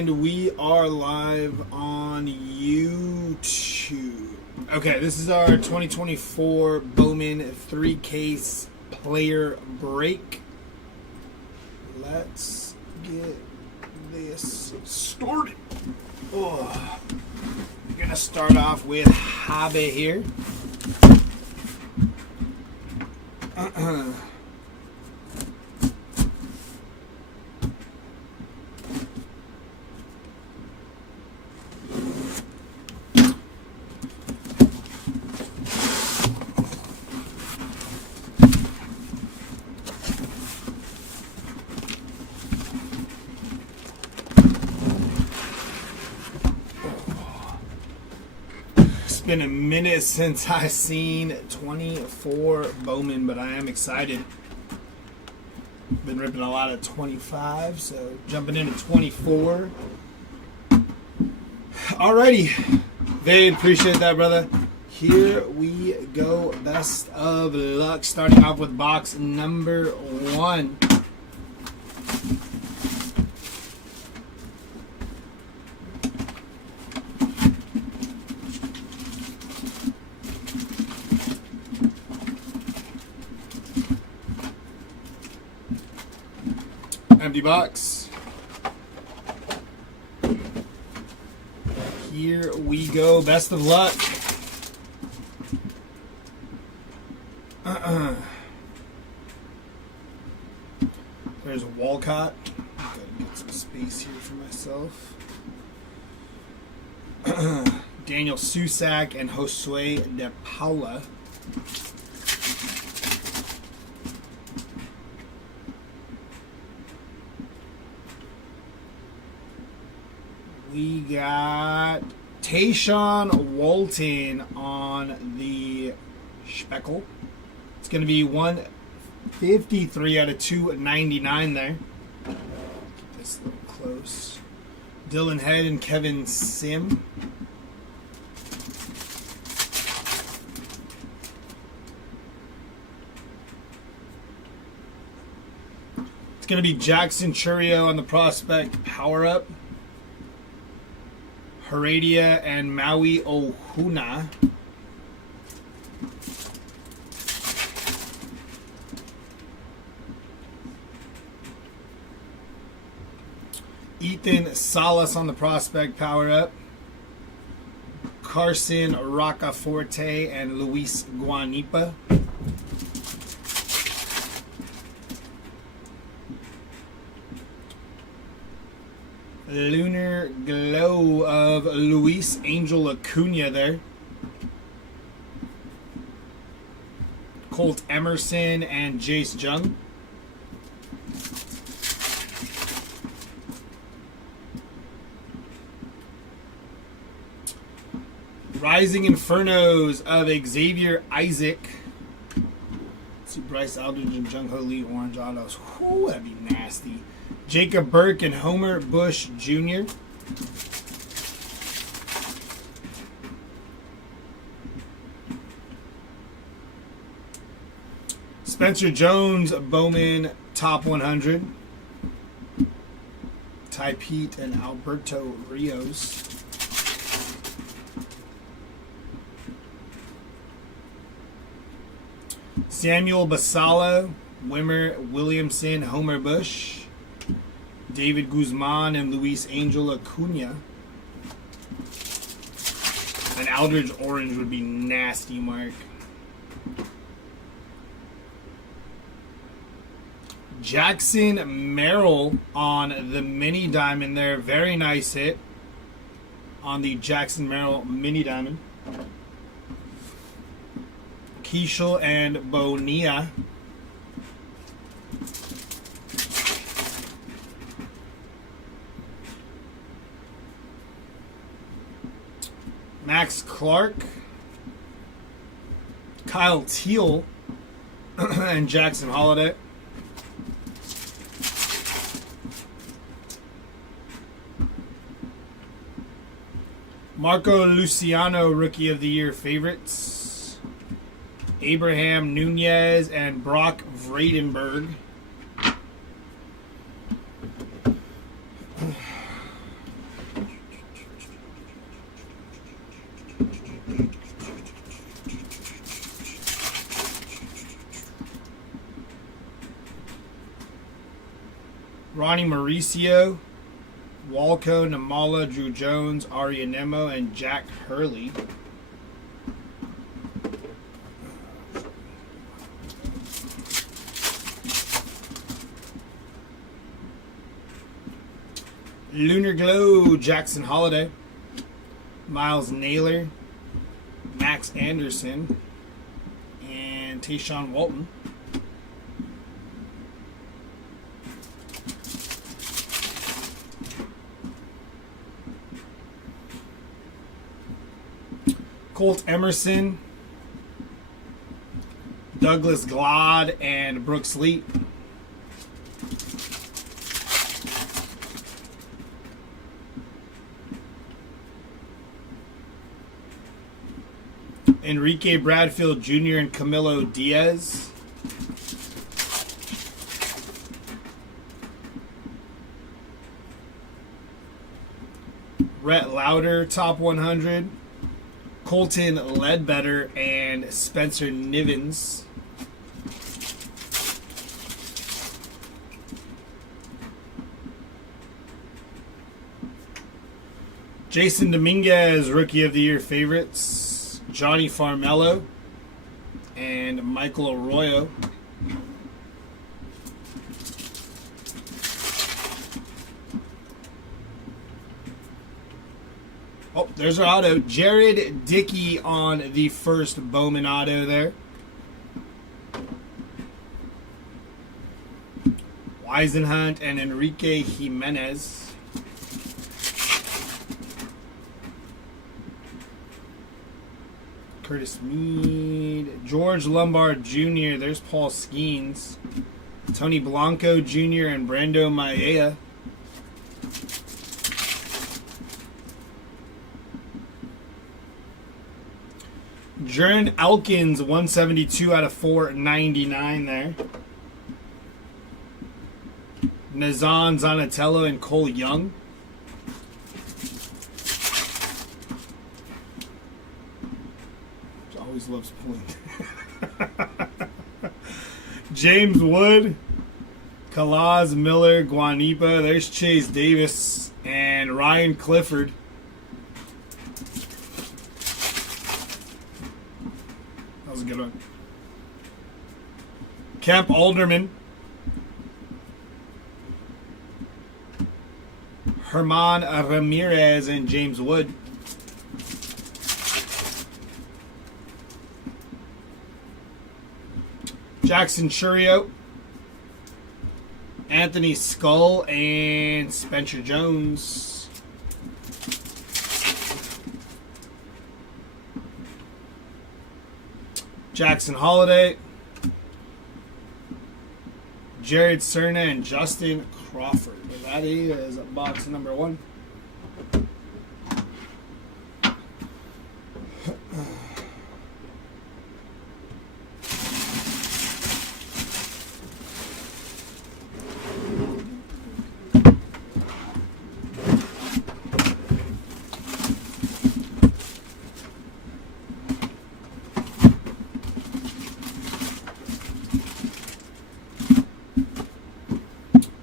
And we are live on YouTube. Okay, this is our 2024 Bowman 3-case player break. Let's get this started. Oh, we're going to start off with Habe here. It's been a minute since I've seen 24 Bowman, but I am excited. Been ripping a lot of 25, so jumping into 24. Alrighty, Vade, appreciate that, brother. Here we go. Best of luck. Starting off with box number 1. Empty box. Here we go. Best of luck. There's Walcott. Gotta get some space here for myself. Daniel Susak and Josue De Paula. We got Tayshawn Walton on the Speckle. It's going to be 153 out of 299 there. Get this a little close. Dylan Head and Kevin Sim. It's going to be Jackson Churio on the prospect power-up. Heredia and Maui Ohuna. Ethan Salas on the prospect power-up. Carson Roccaforte and Luis Guanipa. Lunar Glow of Luis Angel Acuna there. Colt Emerson and Jace Jung. Rising Infernos of Xavier Isaac. Let's see, Bryce Aldridge and Jung Ho Lee orange autos. Whew, that'd be nasty. Jacob Burke and Homer Bush Jr. Spencer Jones, Bowman, top 100. Ty Pete and Alberto Rios. Samuel Basalo, Wimmer Williamson, Homer Bush. David Guzman and Luis Angel Acuna. An Aldridge orange would be nasty, Mark. Jackson Merrill on the mini diamond there. Very nice hit on the Jackson Merrill mini diamond. Keishel and Bonilla. Max Clark, Kyle Teal, and Jackson Holiday. Marco Luciano, Rookie of the Year favorites. Abraham Nunez and Brock Vradenberg. Ronnie Mauricio, Walco, Namala, Drew Jones, Arianemo, and Jack Hurley. Lunar Glow, Jackson Holiday, Miles Naylor, Max Anderson, and Tayshaun Walton. Colt Emerson, Douglas Glod, and Brooks Lee. Enrique Bradfield Jr. and Camilo Diaz. Rhett Lauder, top 100. Colton Ledbetter and Spencer Nivens. Jason Dominguez, Rookie of the Year favorites. Johnny Farmello and Michael Arroyo. Oh, there's our auto. Jared Dickey on the first Bowman auto there. Weisenhunt and Enrique Jimenez. Curtis Mead. George Lombard Jr. There's Paul Skeens. Tony Blanco Jr. and Brando Maia. Jern Elkins, 172 out of 499 there. Nazan Zanatello and Cole Young. Always loves pulling. James Wood, Kalaz Miller, Guanipa. There's Chase Davis and Ryan Clifford. That was a good one. Kemp Alderman. Herman Ramirez and James Wood. Jackson Churio, Anthony Skull, and Spencer Jones. Jackson Holiday, Jared Cerna, and Justin Crawford. And that is box number 1.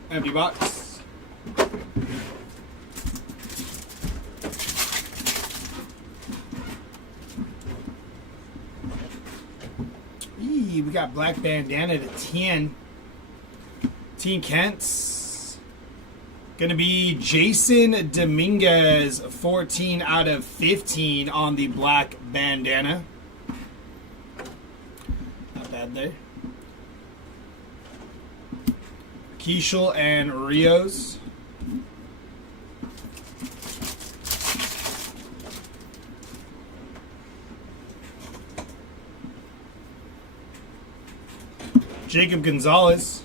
Empty box. We got black bandana to 10. Team Kent's gonna be Jason Dominguez, 14 out of 15 on the black bandana. Not bad there. Keishel and Rios. Jacob Gonzalez.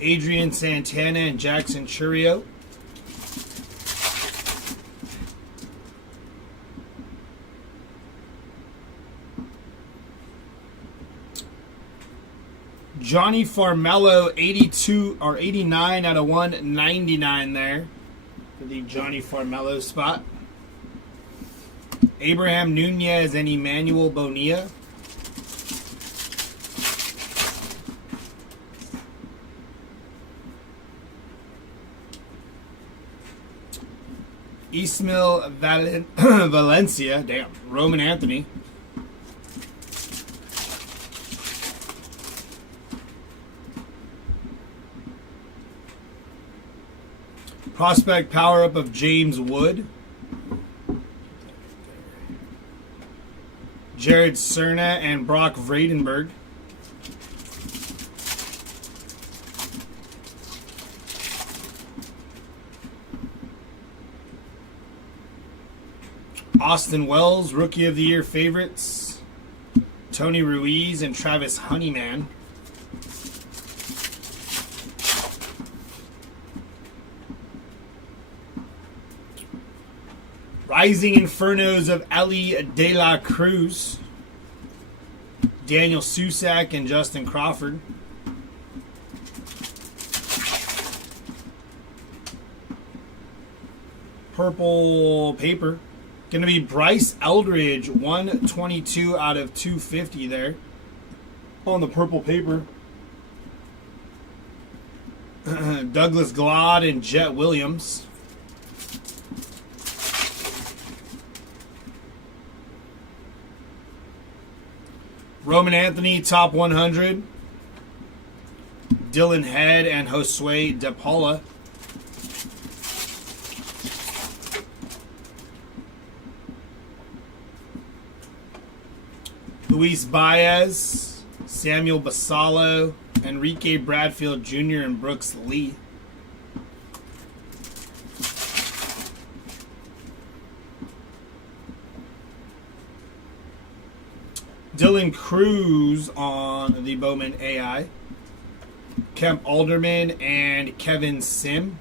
Adrian Santana and Jackson Churio. Johnny Farmello, 82 or 89 out of 199 there for the Johnny Farmello spot. Abraham Nunez and Emmanuel Bonilla. Ismail Valencia. Damn. Roman Anthony. Prospect power-up of James Wood. Jared Cerna and Brock Vradenberg. Austin Wells, Rookie of the Year favorites. Tony Ruiz and Travis Honeyman. Rising Infernos of Ellie De La Cruz. Daniel Susak and Justin Crawford. Purple paper. Going to be Bryce Eldridge, 122 out of 250 there on the purple paper. Douglas Glod and Jet Williams. Roman Anthony, top 100. Dylan Head and Josue De Paula. Luis Baez, Samuel Basalo, Enrique Bradfield Jr., and Brooks Lee. Dylan Cruz on the Bowman AI. Kemp Alderman and Kevin Sim.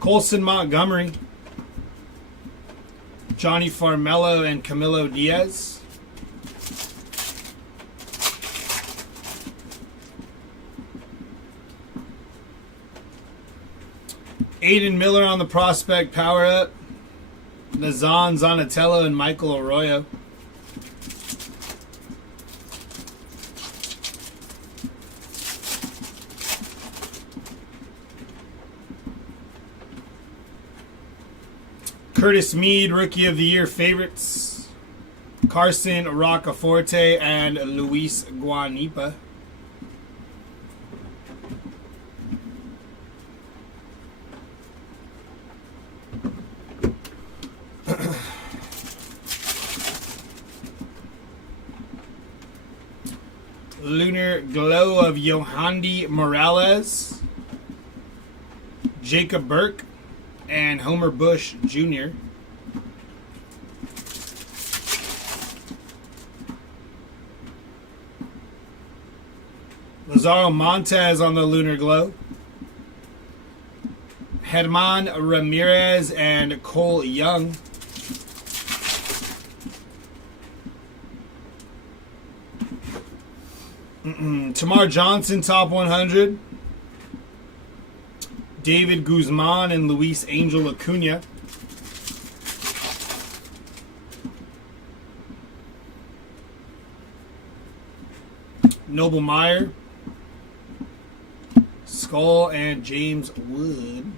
Colson Montgomery. Johnny Farmelo and Camilo Diaz. Aiden Miller on the prospect power-up. Nazan Zanatello and Michael Arroyo. Curtis Mead, Rookie of the Year favorites. Carson Roccaforte and Luis Guanipa. Lunar Glow of Yohandy Morales. Jacob Burke and Homer Bush Jr. Lazaro Montez on the Lunar Glow. Herman Ramirez and Cole Young. Tamar Johnson, top 100. David Guzman and Luis Angel Acuna. Noble Meyer. Skull and James Wood.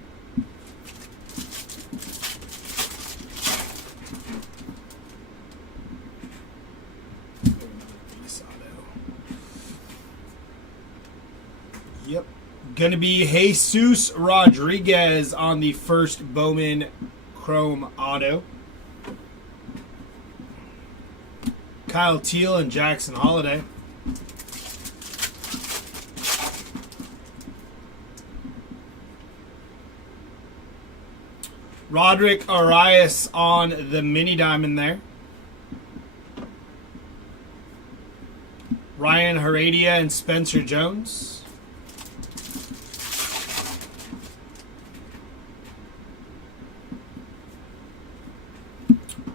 Yep. Going to be Jesus Rodriguez on the first Bowman Chrome Auto. Kyle Teal and Jackson Holiday. Roderick Arias on the mini diamond there. Ryan Heredia and Spencer Jones.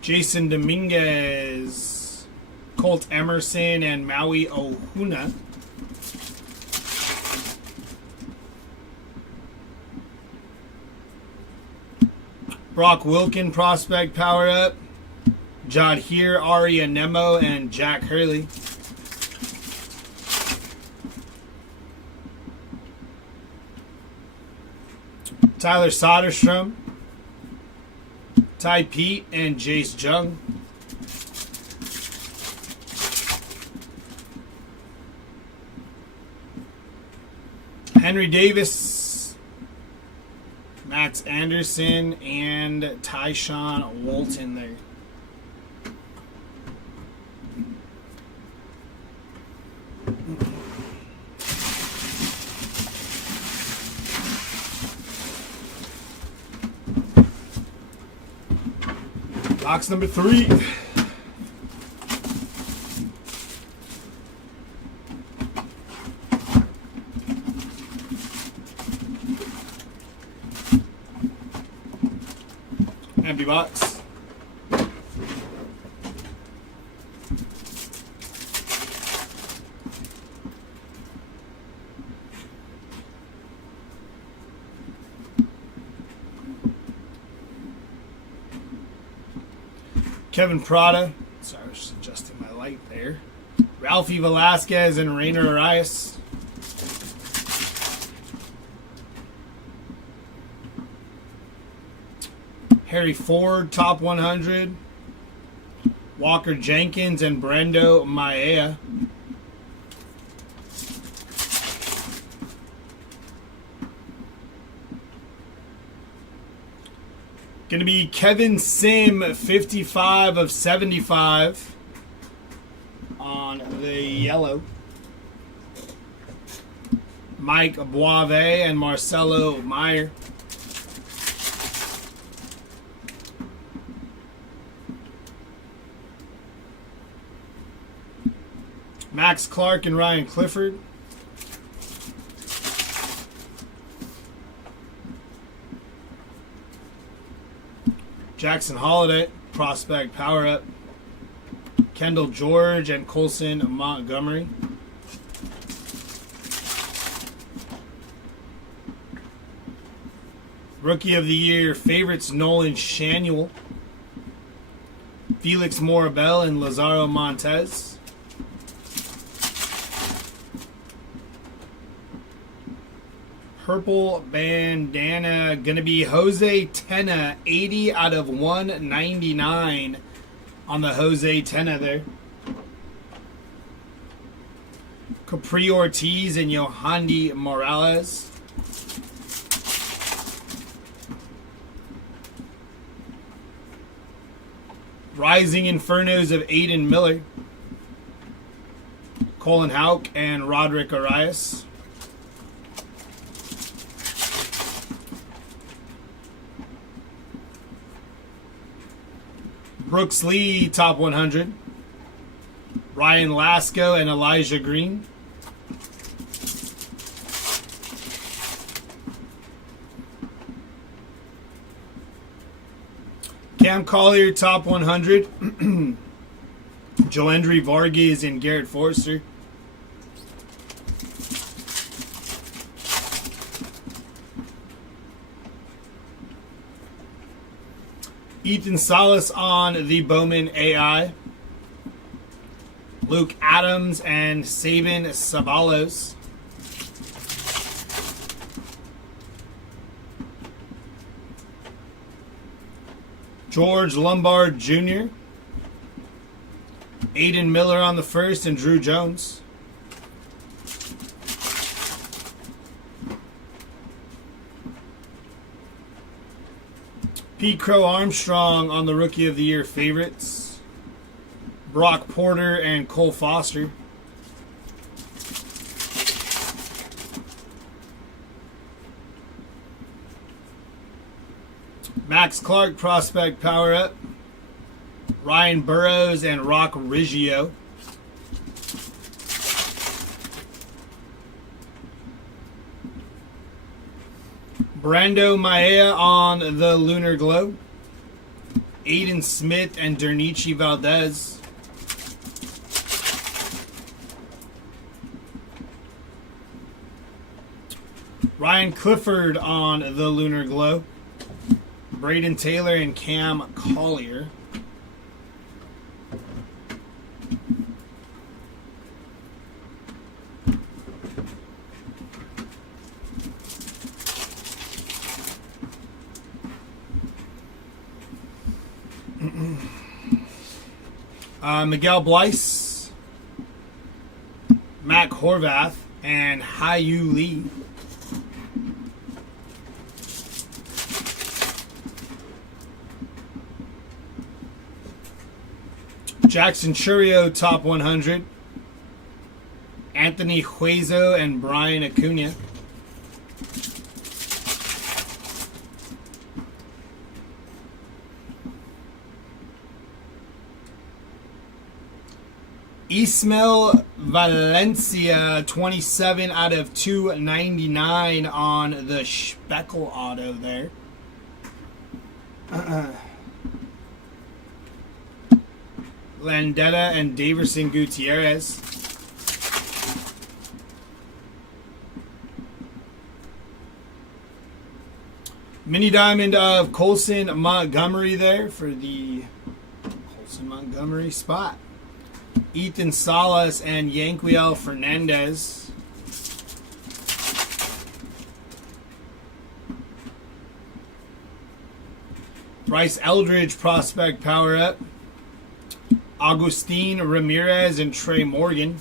Jason Dominguez, Colt Emerson, and Maui Ohuna. Brock Wilkin, prospect power up. Jadhir Arianemo and Jack Hurley. Tyler Soderstrom, Ty Pete, and Jace Jung. Henry Davis, Max Anderson, and Tyshawn Walton there. Box number 3. Empty box. Kevin Prada. Sorry, I was just adjusting my light there. Ralphie Velasquez and Rainer Arias. Harry Ford, top 100. Walker Jenkins and Brendo Maea. Going to be Kevin Sim, 55 of 75 on the yellow. Mike Boave and Marcelo Meyer. Max Clark and Ryan Clifford. Jackson Holiday, prospect power up. Kendall George and Colson Montgomery. Rookie of the Year favorites Nolan Shanuel, Felix Morabel, and Lazaro Montez. Purple bandana, going to be Jose Tena, 80 out of 199 on the Jose Tena there. Capri Ortiz and Yohandy Morales. Rising Infernos of Aiden Miller, Colin Houck, and Roderick Arias. Brooks Lee, top 100. Ryan Lasco and Elijah Green. Cam Collier, top 100. Joendry Vargas and Garrett Forster. Ethan Salas on the Bowman AI. Luke Adams and Sabin Sabalos. George Lombard Jr. Aiden Miller on the first and Drew Jones. Pete Crow Armstrong on the Rookie of the Year favorites. Brock Porter and Cole Foster. Max Clark prospect power up. Ryan Burrows and Rock Riggio. Brando Maea on the Lunar Globe. Aiden Smith and Dernici Valdez. Ryan Clifford on the Lunar Globe. Braden Taylor and Cam Collier. Miguel Bleis, Mac Horvath, and Hyu Lee. Jackson Churio, top 100. Anthony Hueso and Brian Acuna. Ismael Valencia, 27 out of 299 on the Speckle auto there. Landetta and Daverson Gutierrez. Mini diamond of Colson Montgomery there for the Colson Montgomery spot. Ethan Salas and Yanquiel Fernandez. Bryce Eldridge prospect power up. Agustin Ramirez and Trey Morgan.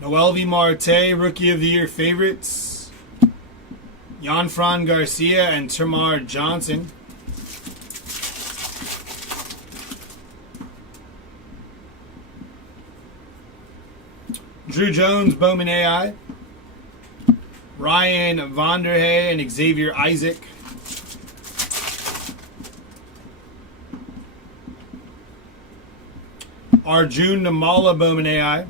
Noelvi Marte, Rookie of the Year favorites. Yanfran Garcia and Tamar Johnson. Drew Jones, Bowman AI. Ryan Vonderhay and Xavier Isaac. Arjun Namala, Bowman AI.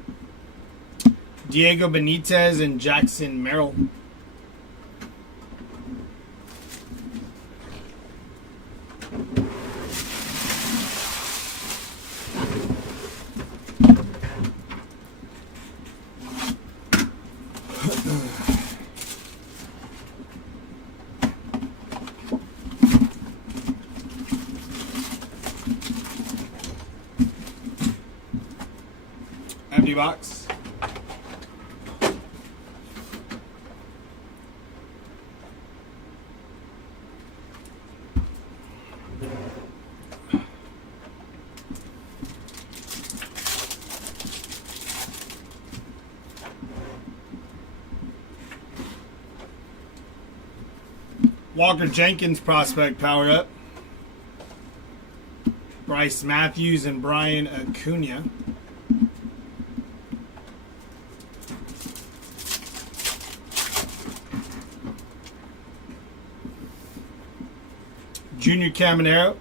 Diego Benitez and Jackson Merrill. Empty box. Walker Jenkins prospect power up. Bryce Matthews and Brian Acuna. Junior Caminero.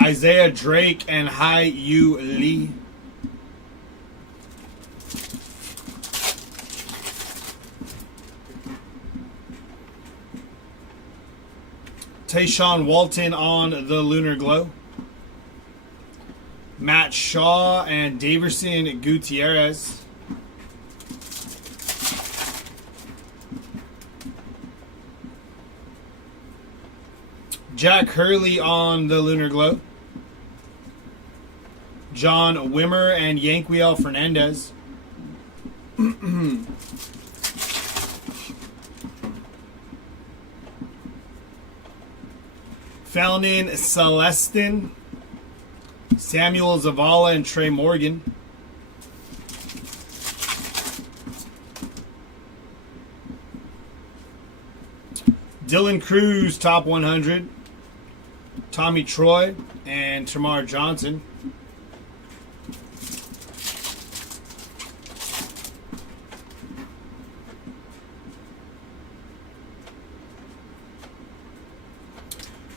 Isaiah Drake and Hyu Lee. Tayshawn Walton on the Lunar Glow. Matt Shaw and Daverson Gutierrez. Jack Hurley on the Lunar Glow. John Wimmer and Yanquiel Fernandez. Felnin Celestin, Samuel Zavala and Trey Morgan. Dylan Cruz, top 100. Tommy Troy and Tamar Johnson.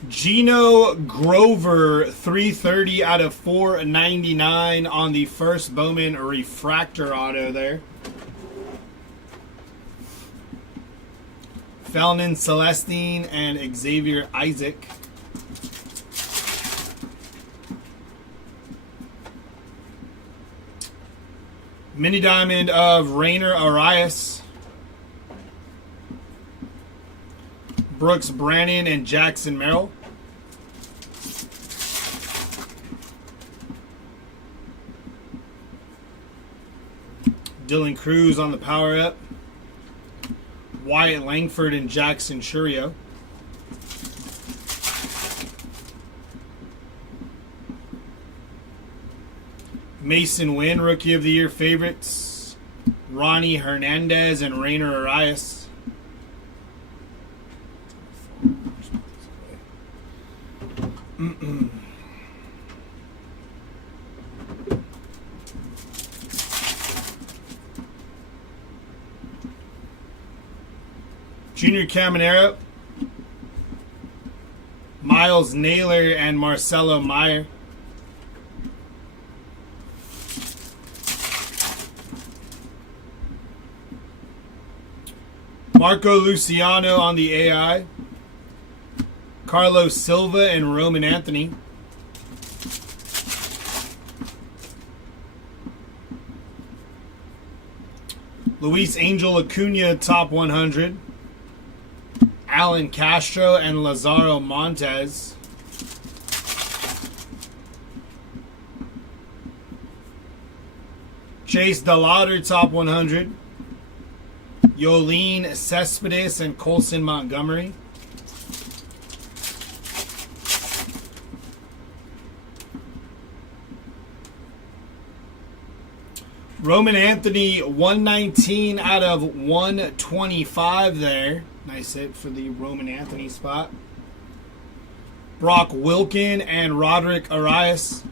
Gino Grover, 330 out of 499 on the first Bowman refractor auto there. Felnin Celestine and Xavier Isaac. Mini diamond of Rainer Arias. Brooks Brannon and Jackson Merrill. Dylan Cruz on the power up. Wyatt Langford and Jackson Churio. Mason Wynn, Rookie of the Year favorites. Ronnie Hernandez and Rainer Arias. Junior Caminero, Miles Naylor and Marcelo Meyer. Marco Luciano on the AI. Carlos Silva and Roman Anthony. Luis Angel Acuna, top 100. Alan Castro and Lazaro Montes. Chase DeLauder, top 100. Yolene Cespedes and Colson Montgomery. Roman Anthony, 119 out of 125 there. Nice hit for the Roman Anthony spot. Brock Wilken and Roderick Arias.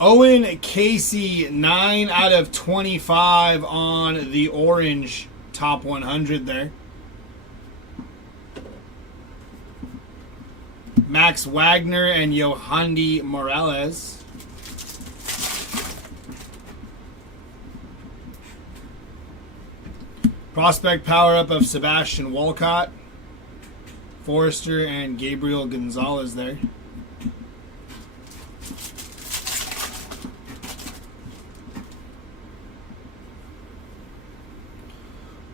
Owen Casey, 9 out of 25 on the orange top 100 there. Max Wagner and Yohandy Morales. Prospect power-up of Sebastian Walcott, Forrester, and Gabriel Gonzalez there.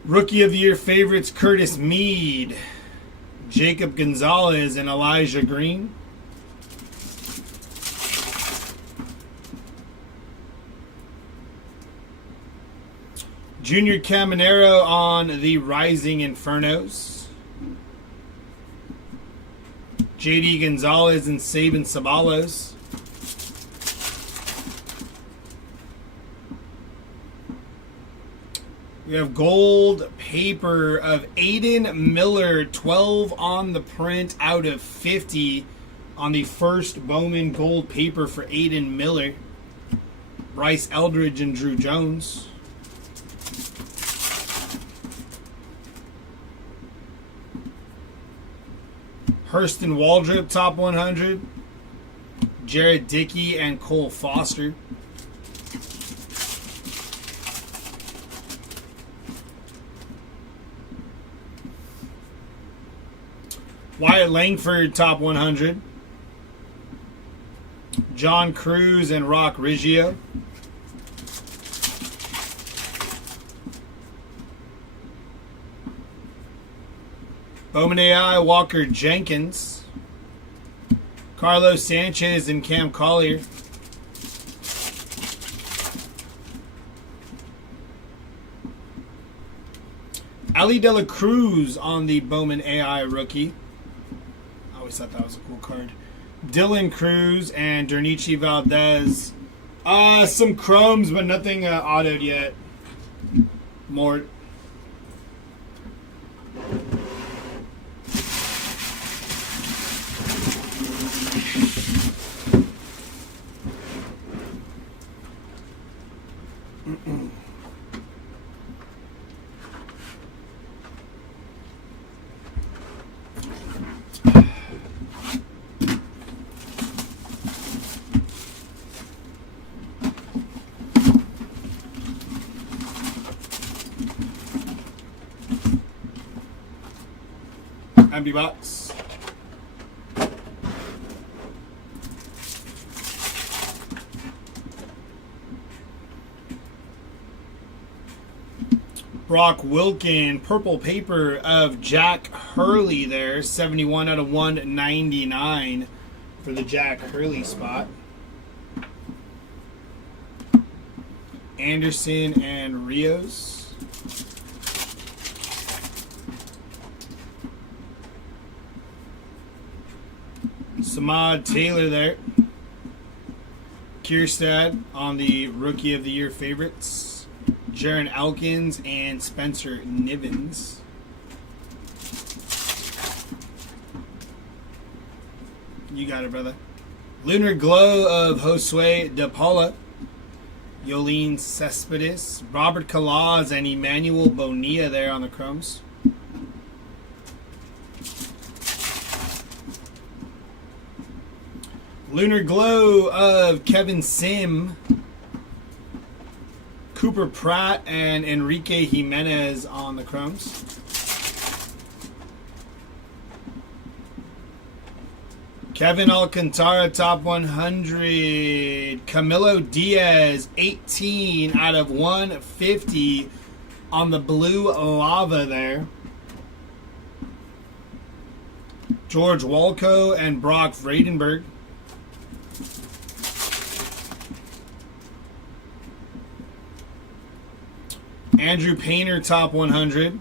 Rookie of the Year favorites, Curtis Mead, Jacob Gonzalez, and Elijah Green. Junior Caminero on the Rising Infernos. JD Gonzalez and Sabin Sabalos. We have gold paper of Aiden Miller, 12 on the print out of 50 on the first Bowman gold paper for Aiden Miller. Bryce Eldridge and Drew Jones. Hurston Waldrop, top 100. Jared Dickey and Cole Foster. Wyatt Langford, top 100. John Cruz and Rock Riggio. Bowman AI, Walker Jenkins. Carlos Sanchez and Cam Collier. Ali De La Cruz on the Bowman AI rookie. I always thought that was a cool card. Dylan Cruz and Dernici Valdez. Some chromes, but nothing autoed yet. Mort. Empty box. Brock Wilken, purple paper of Jack Hurley there, 71 out of 199 for the Jack Hurley spot. Anderson and Rios. Samad Taylor there. Kierstad on the Rookie of the Year favorites. Jaron Elkins and Spencer Nivens. You got it, brother. Lunar Glow of Josue De Paula. Yolene Cespedes. Robert Calaz and Emmanuel Bonilla there on the chromes. Lunar Glow of Kevin Sim. Cooper Pratt and Enrique Jimenez on the chromes. Kevin Alcantara, top 100. Camilo Diaz, 18 out of 150 on the blue lava there. George Walco and Brock Vredenberg. Andrew Painter, top 100.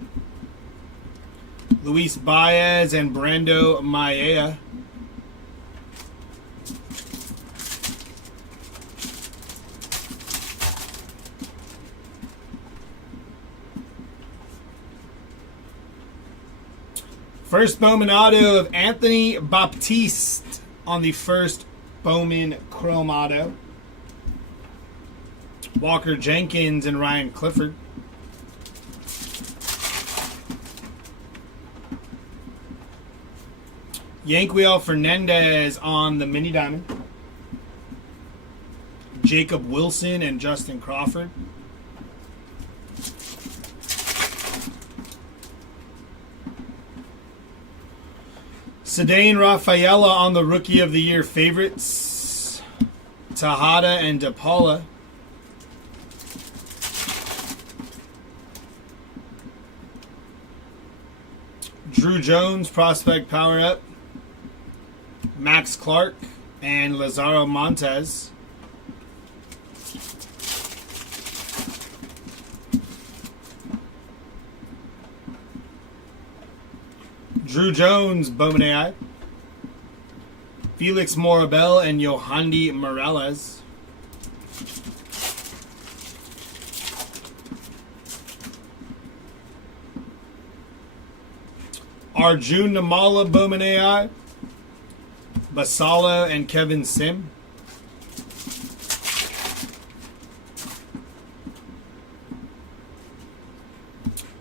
Luis Baez and Brando Maia. First Bowman auto of Anthony Baptiste on the first Bowman Chrome auto. Walker Jenkins and Ryan Clifford. Yanquiel Fernandez on the mini diamond. Jacob Wilson and Justin Crawford. Cedane Rafaela on the Rookie of the Year favorites. Tejada and De Paula. Drew Jones, prospect power up. Max Clark and Lazaro Montes. Drew Jones, Bowman AI. Felix Morabel and Yohandy Morales. Arjun Namala, Bowman AI. Basalo and Kevin Sim.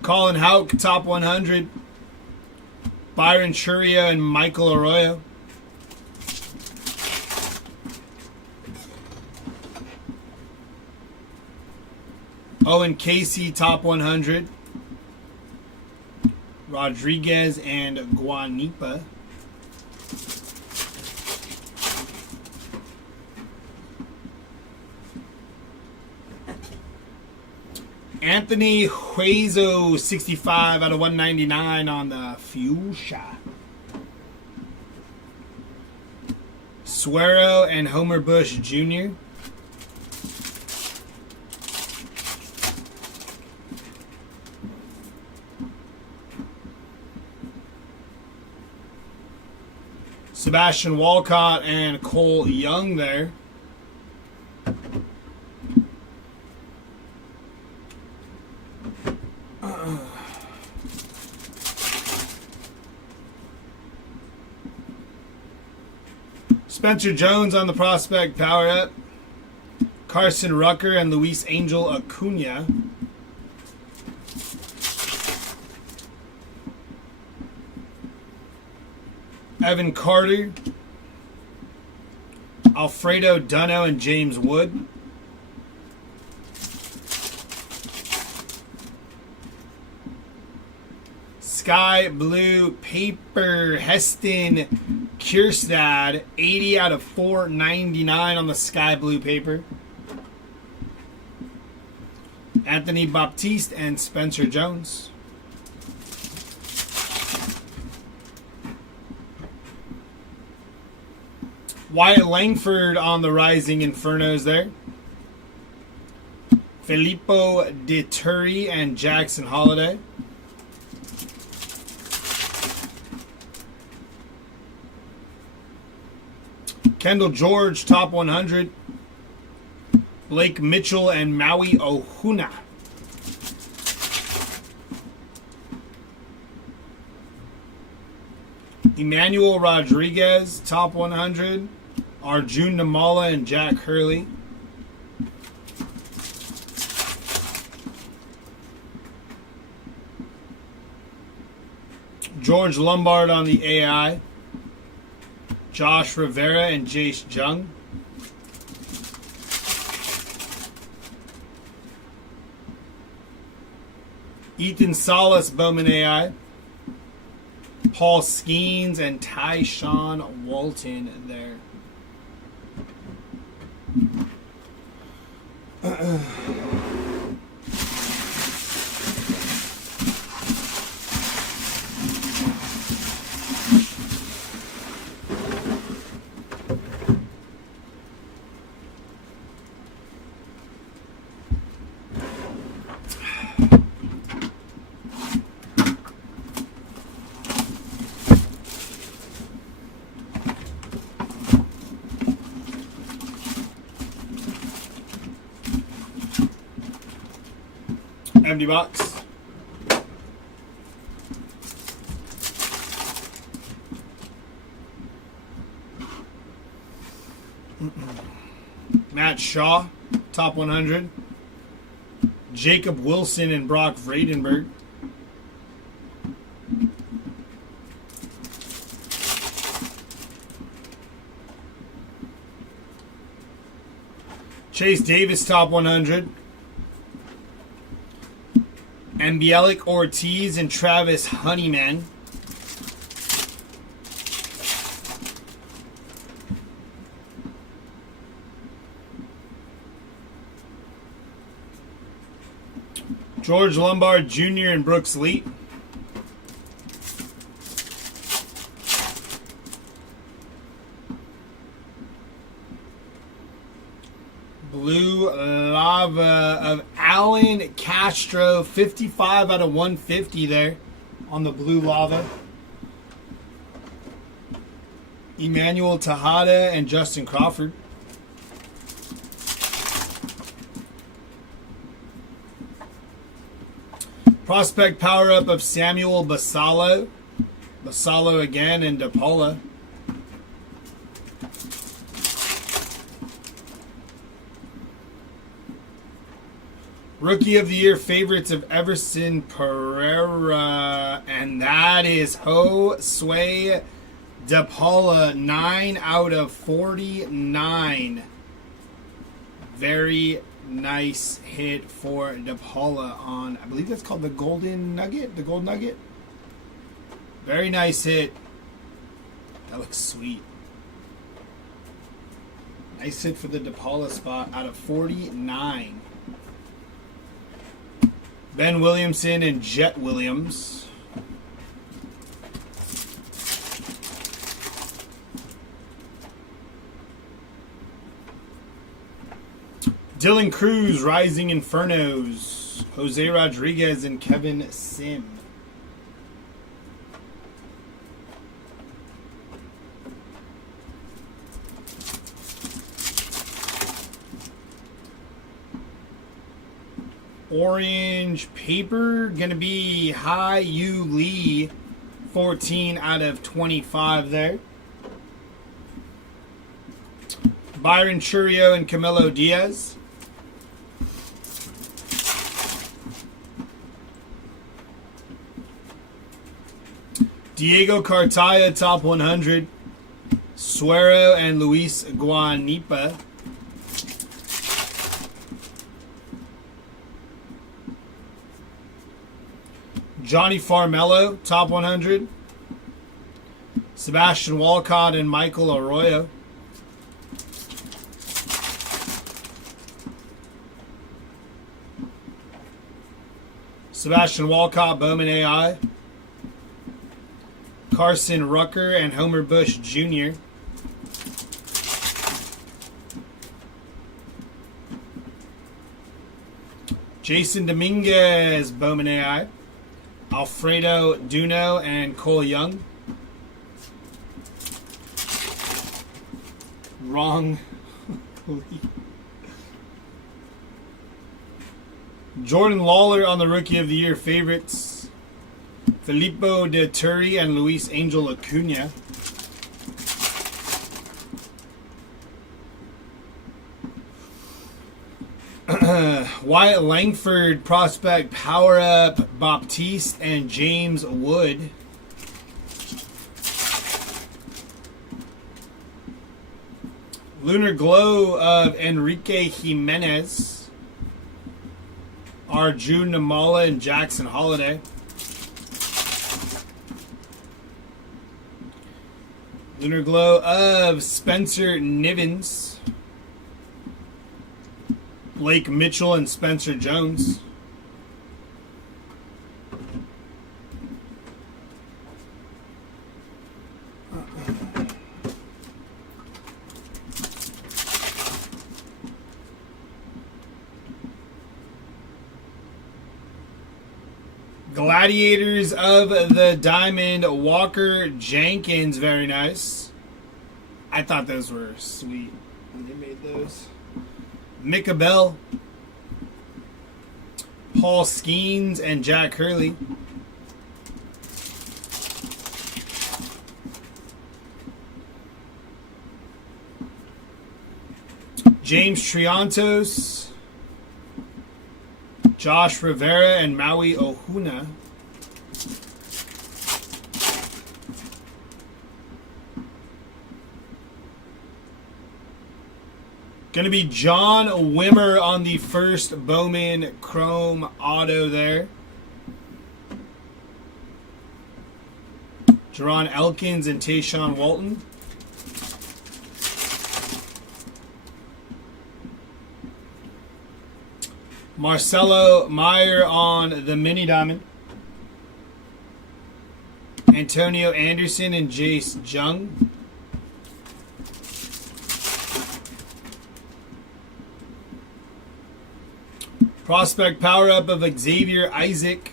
Colin Houck, top 100. Byron Churia and Michael Arroyo. Owen Casey, top 100. Rodriguez and Guanipa. Anthony Hueso, 65 out of 199 on the Fuchsia. Suero and Homer Bush Jr. Sebastian Walcott and Cole Young there. Spencer Jones on the prospect power up. Carson Rucker and Luis Angel Acuna. Evan Carter. Alfredo Dunno and James Wood. Sky Blue Paper Heston Kierstad, 80 out of 499 on the Sky Blue paper. Anthony Baptiste and Spencer Jones. Wyatt Langford on the Rising Infernos there. Filippo Dituri and Jackson Holiday. Kendall George, top 100. Blake Mitchell and Maui Ohuna. Emmanuel Rodriguez, top 100. Arjun Namala and Jack Hurley. George Lombard on the AI. Josh Rivera and Jace Jung. Ethan Salas, Bowman AI. Paul Skeens and Tyshawn Walton there. Empty box. Matt Shaw, top 100. Jacob Wilson and Brock Vredenberg. Chase Davis, top 100. And Bielik Ortiz and Travis Honeyman. George Lombard Jr. and Brooks Lee. Blue Lava of Alan Castro, 55 out of 150 there on the Blue Lava. Emmanuel Tejada and Justin Crawford. Prospect power-up of Samuel Basallo. Basallo again and DePaula. Rookie of the Year favorites of Everson Pereira. And that is Josue DePaula, 9 out of 49. Very nice hit for DePaula on, I believe that's called the Golden Nugget, the Gold Nugget. Very nice hit. That looks sweet. Nice hit for the DePaula spot out of 49. Ben Williamson and Jet Williams. Dylan Cruz, Rising Infernos. Jose Rodriguez and Kevin Sim. Orange paper, gonna be Hai Yu Lee, 14 out of 25 there. Byron Churio and Camilo Diaz. Diego Cartaya, top 100. Suero and Luis Guanipa. Johnny Farmello, top 100. Sebastian Walcott and Michael Arroyo. Sebastian Walcott, Bowman AI. Carson Rucker and Homer Bush Jr. Jason Dominguez, Bowman AI. Alfredo Duno and Cole Young. Wrong. Jordan Lawler on the Rookie of the Year favorites. Filippo de Turi and Luis Angel Acuna. Wyatt Langford prospect power up Baptiste and James Wood. Lunar Glow of Enrique Jimenez. Arjun Namala and Jackson Holiday. Lunar Glow of Spencer Nivens. Blake Mitchell and Spencer Jones. Gladiators of the Diamond, Walker Jenkins, very nice. I thought those were sweet when they made those. Micah Bell, Paul Skeens, and Jack Hurley. James Triantos, Josh Rivera, and Maui Ohuna. Going to be John Wimmer on the first Bowman Chrome Auto there. Jerron Elkins and Tayshawn Walton. Marcelo Meyer on the Mini Diamond. Antonio Anderson and Jace Jung. Prospect power-up of Xavier Isaac,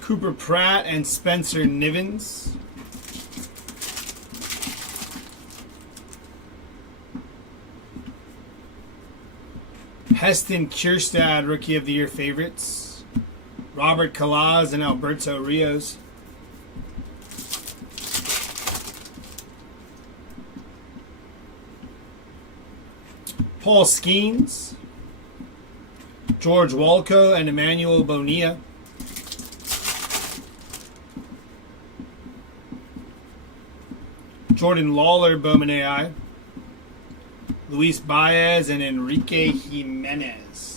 Cooper Pratt, and Spencer Nivens. Heston Kierstad, Rookie of the Year favorites. Robert Calaz and Alberto Rios. Paul Skeens. George Walco and Emmanuel Bonilla. Jordan Lawler, Bowman AI. Luis Baez and Enrique Jimenez.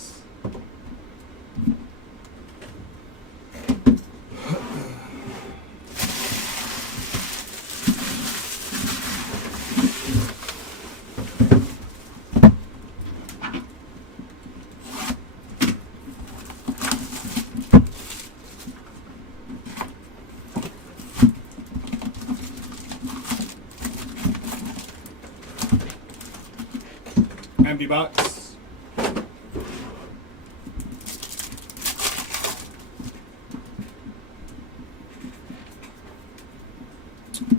Empty box.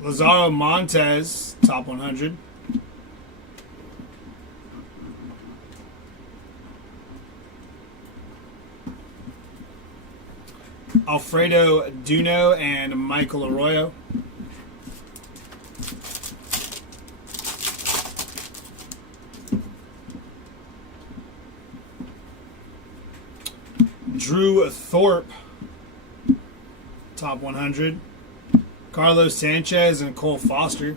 Lazaro Montez, top 100. Alfredo Duno and Michael Arroyo. Drew Thorpe, top 100. Carlos Sanchez and Cole Foster.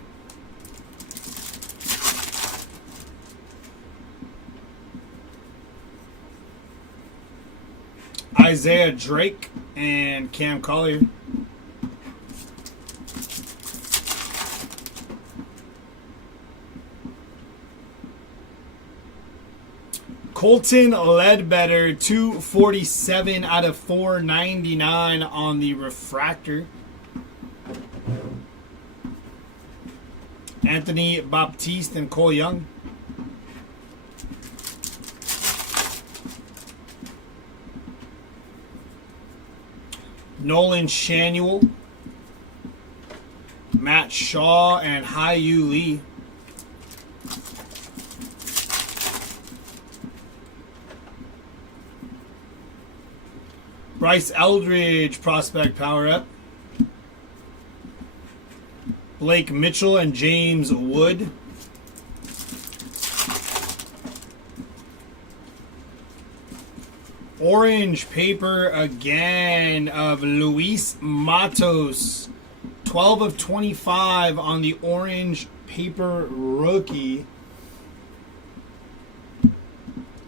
Isaiah Drake and Cam Collier. Colton Ledbetter, 247 out of 499 on the refractor. Anthony Baptiste and Cole Young. Nolan Shanuel, Matt Shaw, and Hyu Lee. Bryce Eldridge, prospect power up. Blake Mitchell and James Wood. Orange paper again of Luis Matos. 12 of 25 on the orange paper rookie.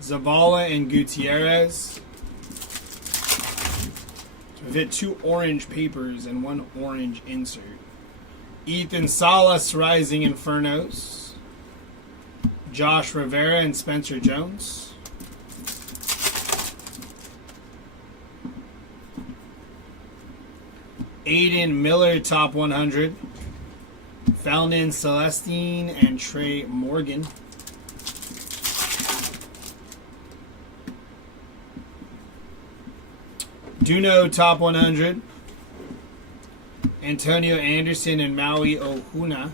Zavala and Gutierrez. So we've hit 2 orange papers and 1 orange insert. Ethan Salas, Rising Infernos. Josh Rivera and Spencer Jones. Aiden Miller, top 100. Felnin Celestine and Trey Morgan. Duno, top 100. Antonio Anderson and Maui Ohuna.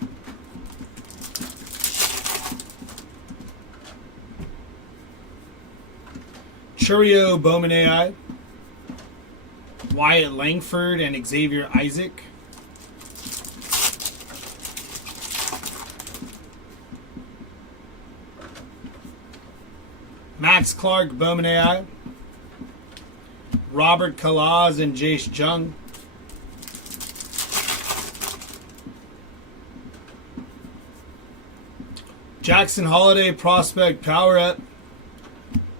Churio, Bowman AI. Wyatt Langford and Xavier Isaac. Max Clark, Bowman AI. Robert Kalaz and Jace Jung. Jackson Holiday, prospect power up.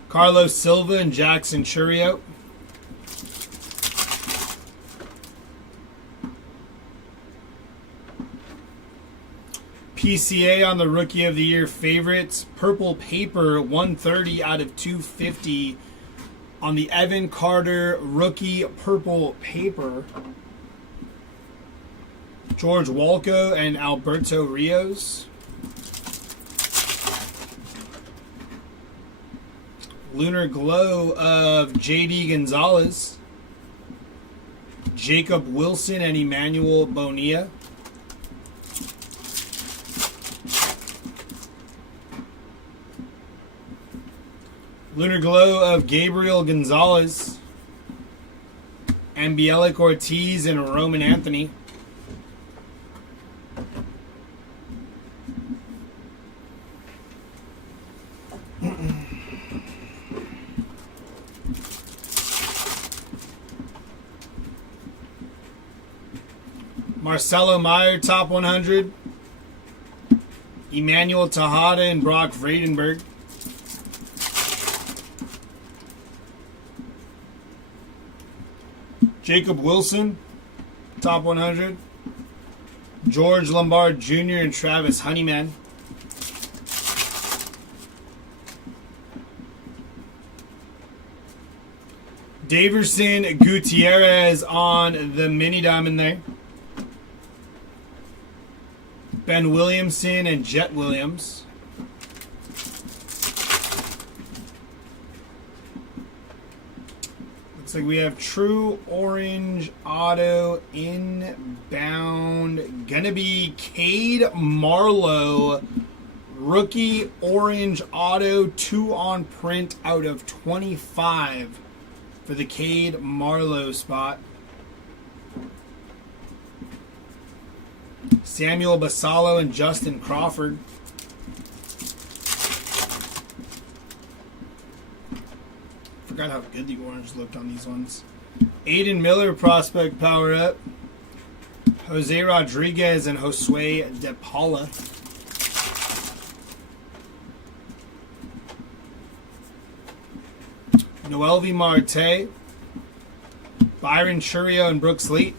Carlos Silva and Jackson Churio. PCA on the Rookie of the Year favorites. Purple paper, 130 out of 250 on the Evan Carter rookie purple paper. George Walco and Alberto Rios. Lunar Glow of JD Gonzalez. Jacob Wilson and Emmanuel Bonilla. Lunar Glow of Gabriel Gonzalez. Ambielik Ortiz and Roman Anthony. Marcelo Meyer, top 100. Emmanuel Tejada and Brock Vredenberg. Jacob Wilson, top 100. George Lombard Jr. and Travis Honeyman. Daverson Gutierrez on the mini diamond there. Ben Williamson and Jet Williams. Looks like we have true orange auto inbound. Gonna be Cade Marlowe. Rookie orange auto 2 on print out of 25 for the Cade Marlowe spot. Samuel Basallo and Justin Crawford. Forgot how good the orange looked on these ones. Aiden Miller, prospect power up. Jose Rodriguez and Josue De Paula. Noelvi Marte. Byron Churio and Brooks Lee.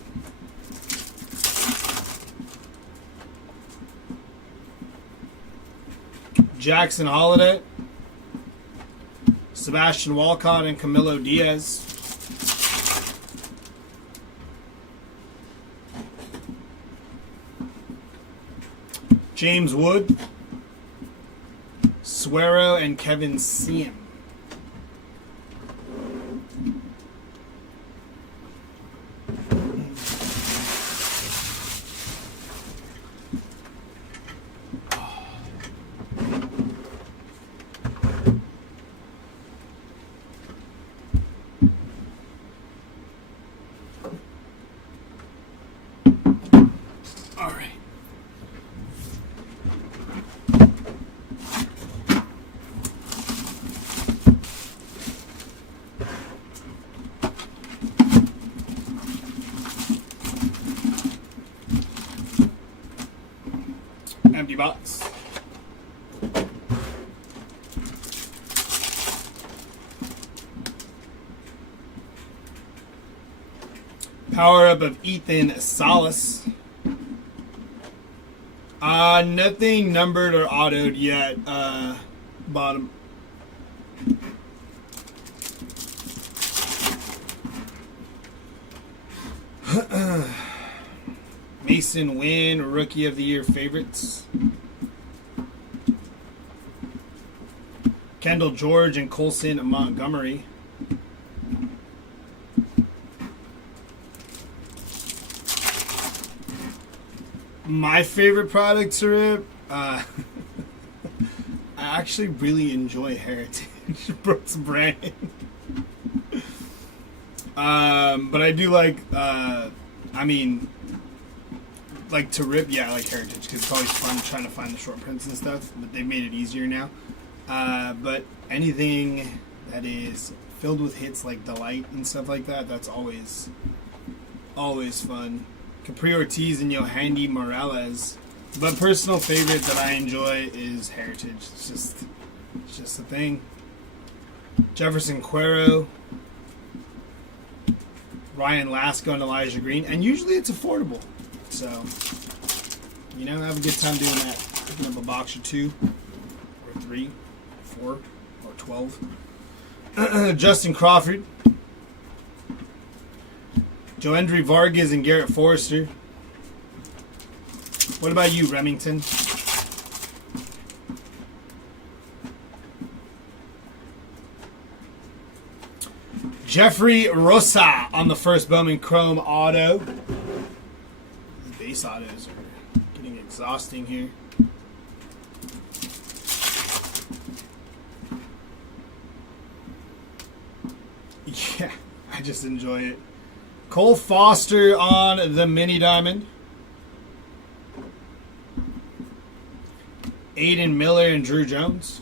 Jackson Holiday, Sebastian Walcott and Camilo Diaz. James Wood, Suero and Kevin Seam. Power up of Ethan Salas. Nothing numbered or autoed yet. Bottom. Mason Wynn, Rookie of the Year favorites. Kendall George and Colson Montgomery. My favorite products are I actually really enjoy Heritage Brooks Brandon. But I do like like to rip, yeah, I like Heritage because it's always fun trying to find the short prints and stuff. But they've made it easier now. But anything that is filled with hits like Delight and stuff like that, that's always fun. Capri Ortiz and Yohandy Morales. But personal favorite that I enjoy is Heritage. It's just a thing. Jefferson Cuero, Ryan Lasko, and Elijah Green. And usually it's affordable. So, have a good time doing that. Picking up a box or 2, or 3, 4, or 12. Justin Crawford. Joendry Vargas and Garrett Forrester. What about you, Remington? Jeffrey Rosa on the first Bowman Chrome auto. The base autos are getting exhausting here. Yeah, I just enjoy it. Cole Foster on the mini diamond. Aiden Miller and Drew Jones.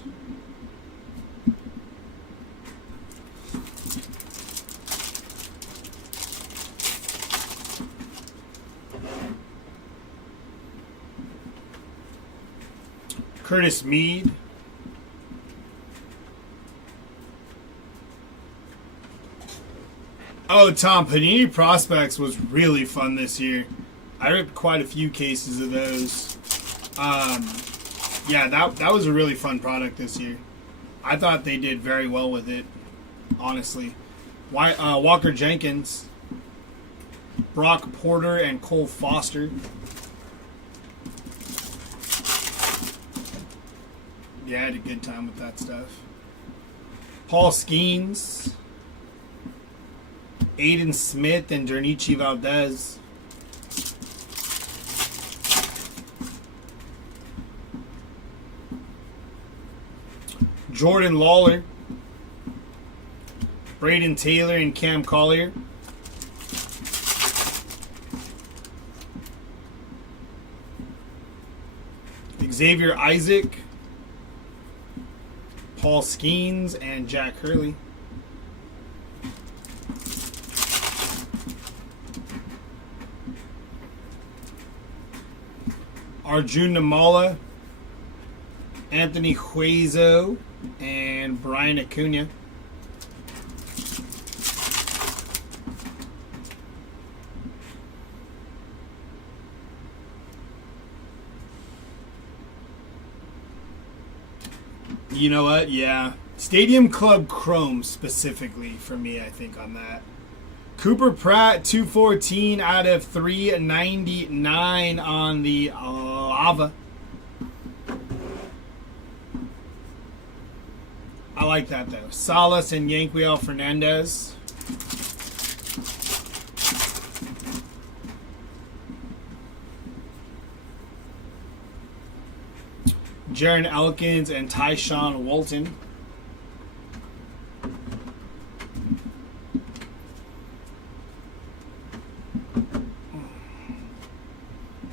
Curtis Mead. Oh, Tom, Panini Prospects was really fun this year. I ripped quite a few cases of those. Yeah, that was a really fun product this year. I thought they did very well with it, honestly. Walker Jenkins, Brock Porter, and Cole Foster. Yeah, I had a good time with that stuff. Paul Skeens, Aiden Smith, and Dernici Valdez. Jordan Lawler, Braden Taylor, and Cam Collier. Xavier Isaac, Paul Skeens, and Jack Hurley. Arjun Namala, Anthony Huezo, and Brian Acuna. You know what? Yeah. Stadium Club Chrome specifically for me, I think, on that. Cooper Pratt, 214 out of 399 on the Lava. I like that, though. Salas and Yanquiel Fernandez. Jaron Elkins and Tyshawn Walton.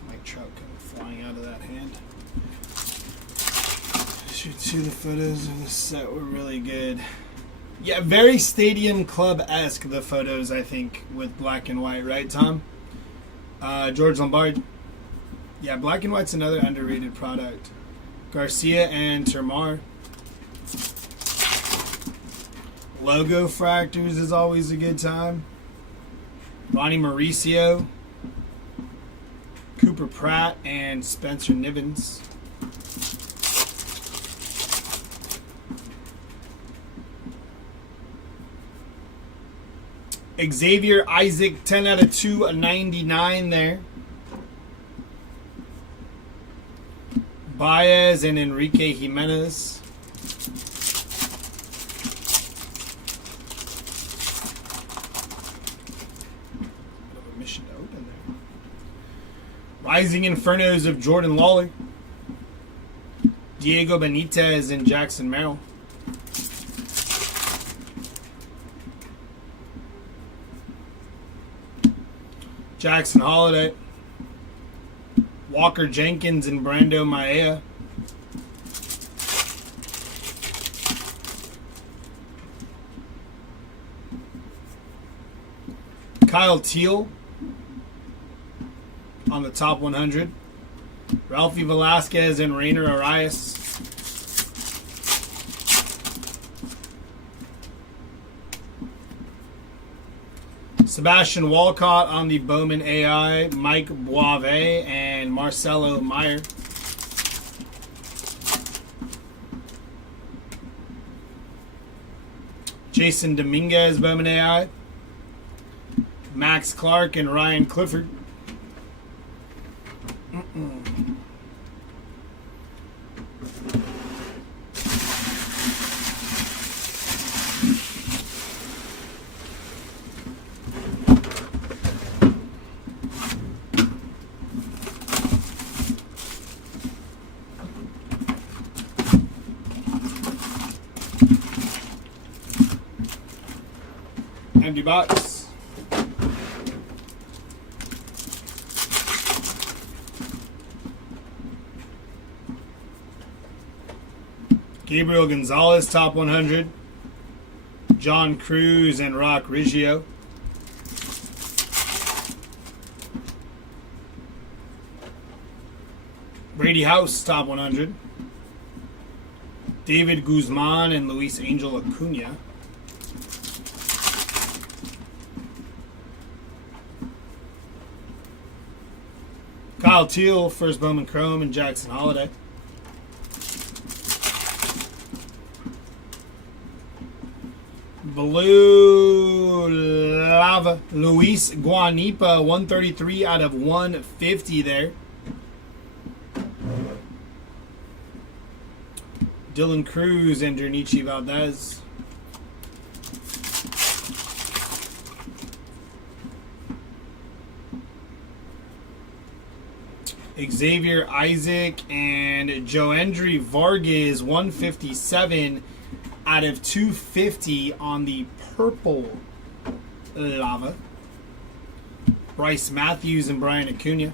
Mike Trout coming flying out of that hand. Shoot, see, the photos of the set were really good. Yeah, very Stadium Club-esque, the photos, I think, with black and white, right, Tom? George Lombard. Yeah, black and white's another underrated product. Garcia and Termar. Logo fractors is always a good time. Ronnie Mauricio, Cooper Pratt, and Spencer Nivens. Xavier Isaac, 10 out of 2/99 there. Baez and Enrique Jimenez. Mission to open there. Rising Infernos of Jordan Lawler. Diego Benitez and Jackson Merrill. Jackson Holiday. Walker Jenkins and Brando Maea. Kyle Teal on the top 100. Ralphie Velasquez and Rainer Arias. Sebastian Walcott on the Bowman AI, Mike Boave, and Marcelo Meyer. Jason Dominguez, Bowman AI. Max Clark and Ryan Clifford. Empty box. Gabriel Gonzalez, top 100. John Cruz and Rock Riggio. Brady House, top 100. David Guzman and Luis Angel Acuna. Kyle Teal, first Bowman Chrome, and Jackson Holiday. Blue Lava, Luis Guanipa, 133 out of 150 there. Dylan Cruz and Dernici Valdez. Xavier Isaac and Joendry Vargas, 157 out of 250 on the purple lava. Bryce Matthews and Brian Acuna.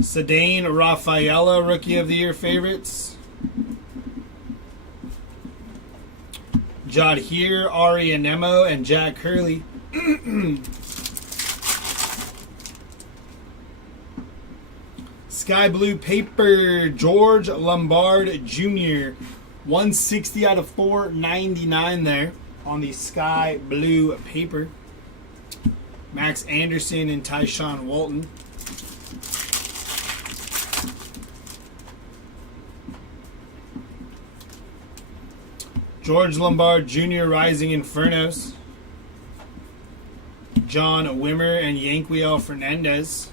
Sedane Rafaela, Rookie of the Year favorites. Jadhir Arianemo and Jack Hurley. Sky Blue Paper, George Lombard Jr. 160 out of 499 there on the Sky Blue Paper. Max Anderson and Tyshawn Walton. George Lombard Jr. Rising Infernos. John Wimmer and Yanquiel Fernandez.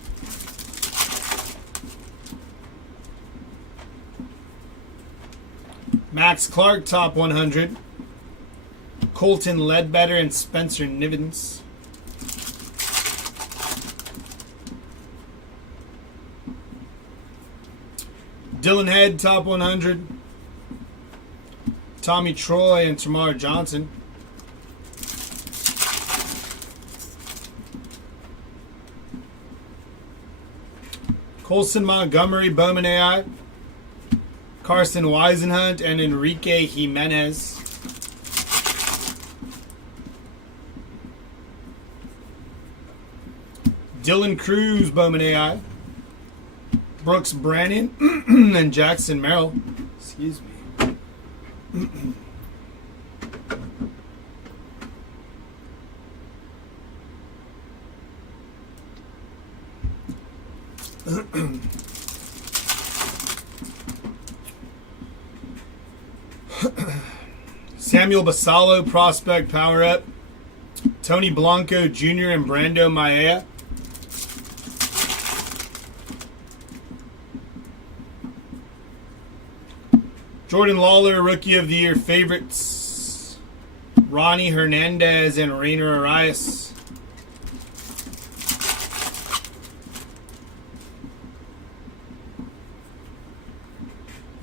Max Clark, top 100. Colton Ledbetter and Spencer Nivens. Dylan Head, top 100. Tommy Troy and Tamar Johnson. Colson Montgomery, Bowman AI. Carson Weisenhunt and Enrique Jimenez. Dylan Cruz, Bowman AI. Brooks Brannon and Jackson Merrill. Excuse me. Samuel Basallo, prospect power up. Tony Blanco Jr. and Brando Maia. Jordan Lawler, Rookie of the Year favorites. Ronnie Hernandez and Rainer Arias.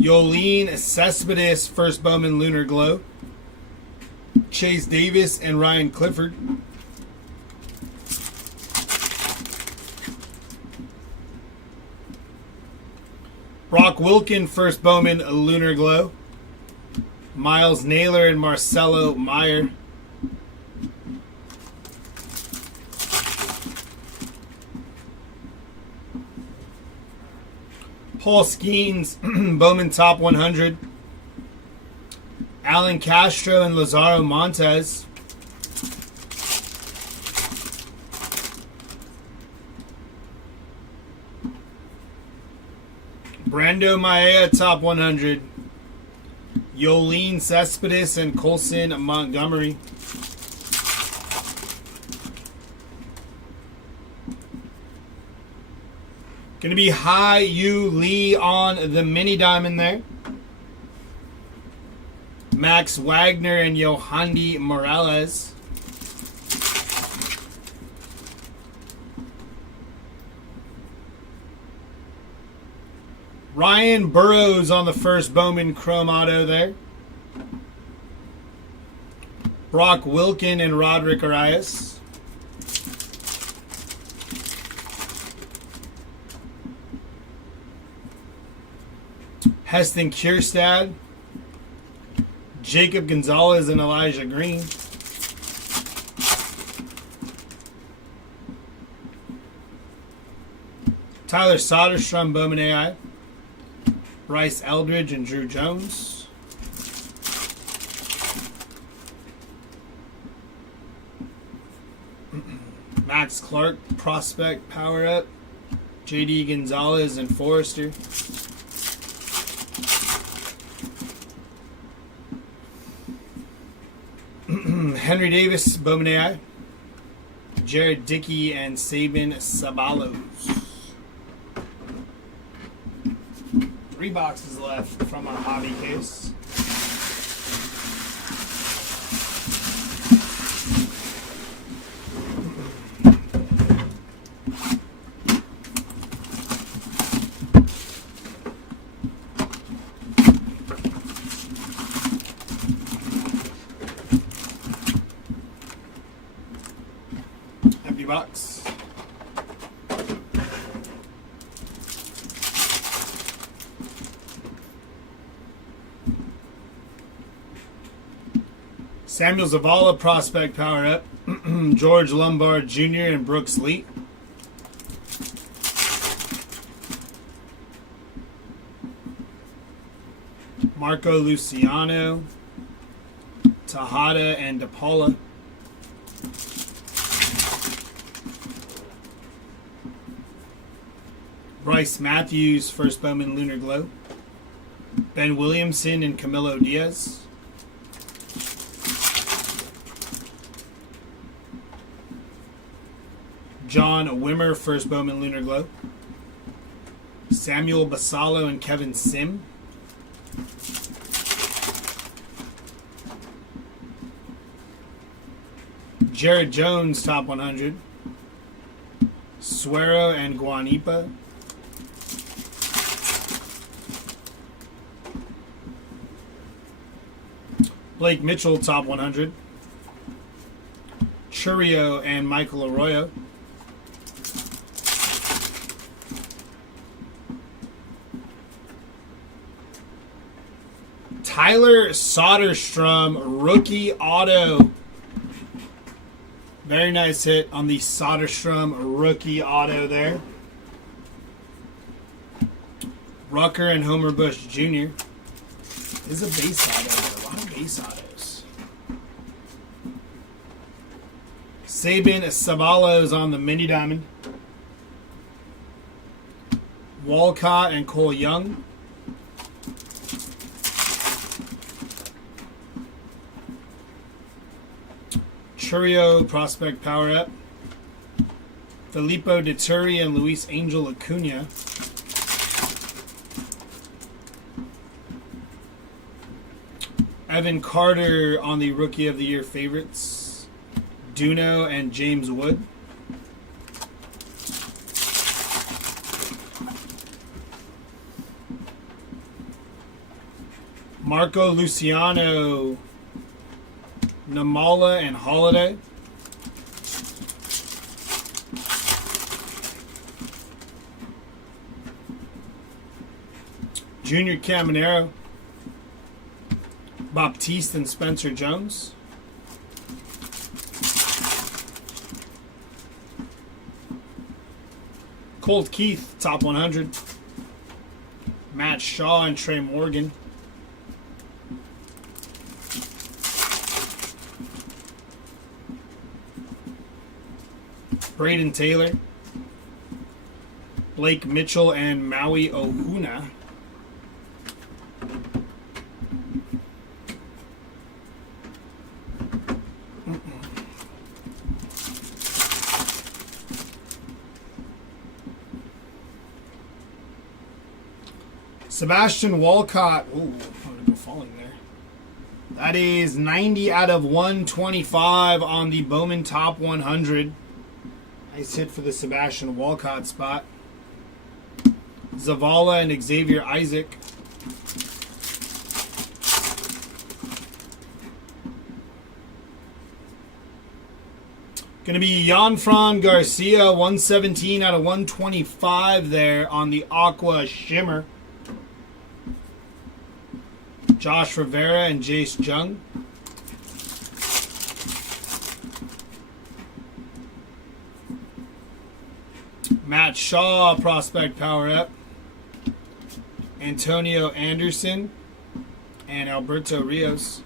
Yolene Cespedes, first Bowman Lunar Glow. Chase Davis and Ryan Clifford. Brock Wilkin, first Bowman Lunar Glow. Miles Naylor and Marcelo Meyer. Paul Skeens, Bowman Top 100. Alan Castro and Lazaro Montes. Brando Maia, Top 100. Yolene Cespedes and Colson Montgomery. Going to be Hai Yu Lee on the mini diamond there. Max Wagner and Yohandi Morales. Ryan Burrows on the first Bowman Chrome Auto there. Brock Wilkin and Roderick Arias. Heston Kierstad, Jacob Gonzalez and Elijah Green. Tyler Soderstrom, Bowman AI. Bryce Eldridge and Drew Jones. Max Clark, prospect power up. JD Gonzalez and Forrester. Henry Davis, Bowman AI. Jared Dickey and Sabin Sabalos. 3 boxes left from our hobby case. Empty box. Samuel Zavala, prospect power up. George Lombard Jr. and Brooks Lee. Marco Luciano, Tejada and DePaula. Bryce Matthews, first Bowman Lunar Glow. Ben Williamson and Camilo Diaz. John Wimmer, first Bowman Lunar Glow. Samuel Basallo and Kevin Sim. Jared Jones, top 100. Suero and Guanipa. Blake Mitchell, top 100. Churio and Michael Arroyo. Tyler Soderstrom, rookie auto. Very nice hit on the Soderstrom rookie auto there. Rucker and Homer Bush Jr. Is a base auto there. A lot of base autos. Sabin Savalos on the mini diamond. Walcott and Cole Young. Churio prospect power up. Filippo Dituri and Luis Angel Acuna. Evan Carter on the Rookie of the Year favorites. Duno and James Wood. Marco Luciano, Namala and Holiday. Junior Caminero, Baptiste and Spencer Jones. Colt Keith, top 100. Matt Shaw and Trey Morgan. Braden Taylor. Blake Mitchell and Maui Ohuna. Sebastian Walcott. Ooh, I'm going to go falling there. That is 90 out of 125 on the Bowman top 100. Nice hit for the Sebastian Walcott spot. Zavala and Xavier Isaac. Going to be Yanfran Garcia, 117 out of 125 there on the Aqua Shimmer. Josh Rivera and Jace Jung. Matt Shaw, prospect power up. Antonio Anderson and Alberto Rios.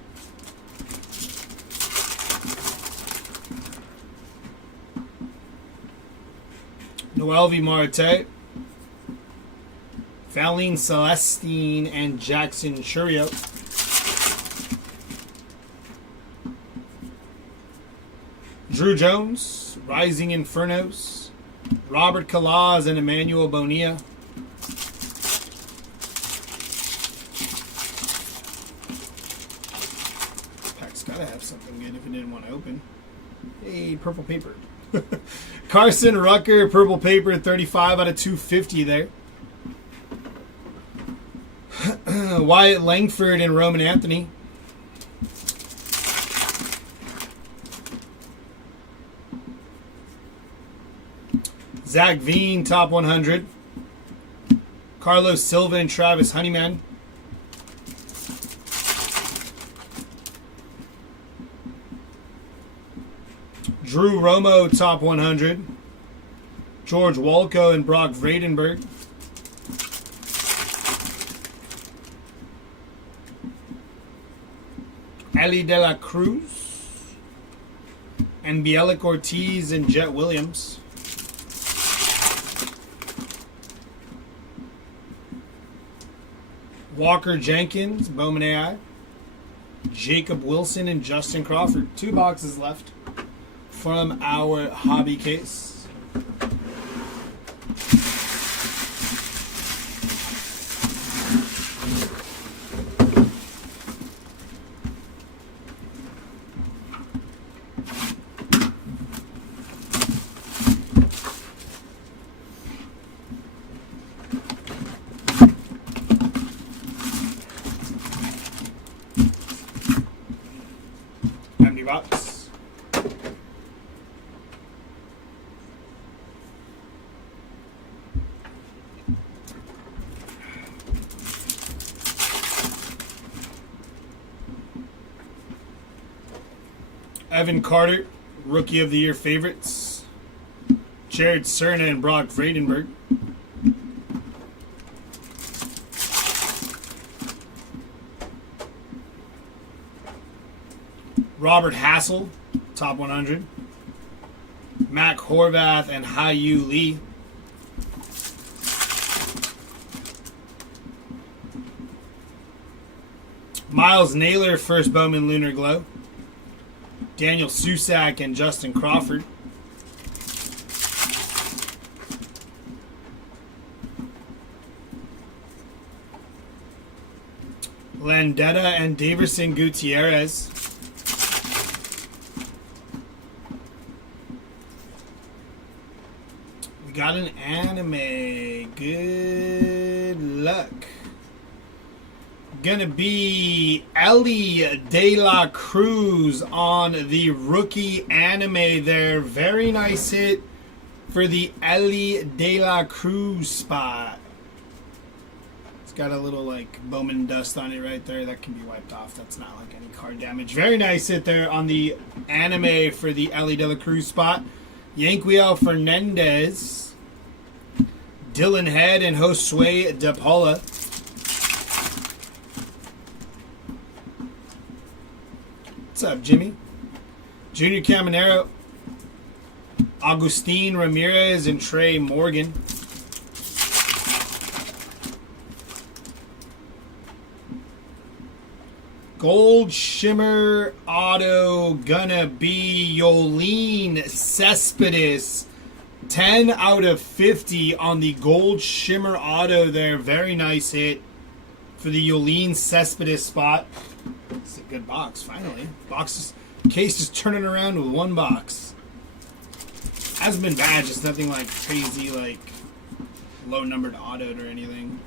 Noelvi Marte. Valine Celestine and Jackson Churio. Drew Jones, Rising Infernos. Robert Calaz and Emmanuel Bonilla. Pack's got to have something good if it didn't want to open. Hey, purple paper. Carson Rucker, purple paper, 35 out of 250 there. Wyatt Langford and Roman Anthony. Zach Veen, top 100. Carlos Silva and Travis Honeyman. Drew Romo, top 100. George Walco and Brock Vredenberg. Ellie De La Cruz. And Bielik Ortiz and Jet Williams. Walker Jenkins, Bowman AI. Jacob Wilson and Justin Crawford. 2 boxes left from our hobby case. Empty box. Evan Carter, Rookie of the Year favorites. Jared Cerna and Brock Vredenberg. Robert Hassel, top 100. Mac Horvath and Hyu Lee. Miles Naylor, first Bowman Lunar Glow. Daniel Susak and Justin Crawford. Landetta and Daverson Gutierrez. We got an anime. Good luck. Gonna be Ellie De La Cruz on the rookie anime there. Very nice hit for the Ellie De La Cruz spot. It's got a little like Bowman dust on it right there. That can be wiped off. That's not like any card damage. Very nice hit there on the anime for the Ellie De La Cruz spot. Yanquiel Fernandez, Dylan Head, and Josue De Paula. What's up, Jimmy? Junior Caminero, Agustin Ramirez, and Trey Morgan. Gold Shimmer Auto gonna be Yolene Cespedes. 10 out of 50 on the Gold Shimmer Auto there. Very nice hit for the Yolene Cespedes spot. It's a good box, finally. Case is turning around with one box. Hasn't been bad, just nothing like crazy, like low numbered autoed or anything.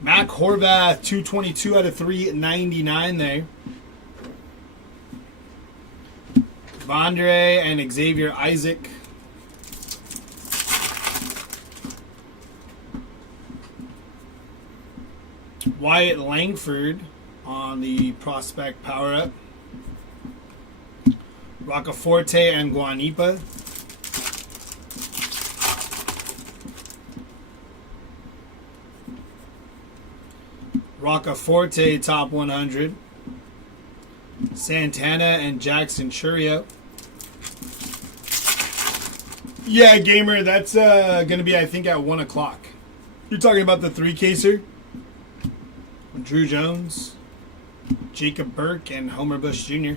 Mac Horvath, 222 out of 399 there. Vondre and Xavier Isaac. Wyatt Langford on the prospect power-up. Roccaforte and Guanipa. Roccaforte, top 100. Santana and Jackson Churio. Yeah, Gamer, that's going to be, I think, at 1 o'clock. You're talking about the 3-caser? Drew Jones, Jacob Burke, and Homer Bush Jr.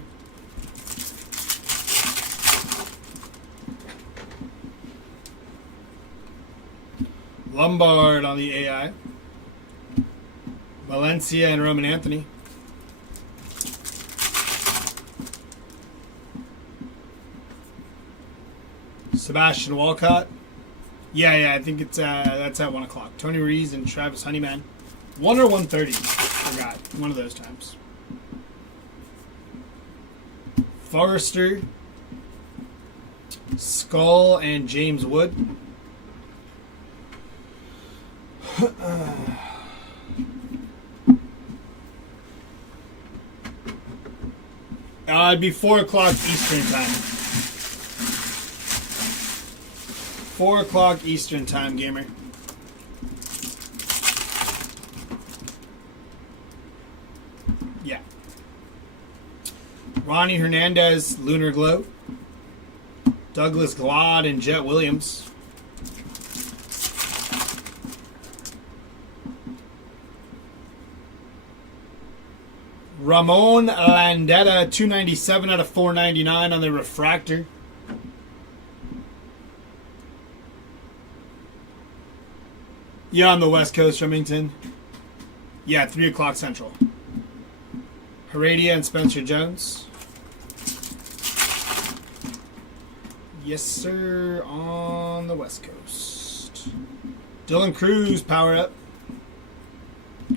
Lombard on the AI. Valencia and Roman Anthony. Sebastian Walcott. Yeah, I think it's that's at 1 o'clock. Tony Rees and Travis Honeyman. 1 or 1:30. Forgot. One of those times. Forrester, Skull, and James Wood. It'd be 4 o'clock Eastern time. 4 o'clock Eastern time, Gamer. Yeah. Ronnie Hernandez, Lunar Glow. Douglas Glod and Jet Williams. Ramon Landetta, 297 out of 499 on the refractor. Yeah, on the West Coast, Remington. Yeah, 3 o'clock Central. Heredia and Spencer Jones. Yes, sir, on the West Coast. Dylan Cruz, power up.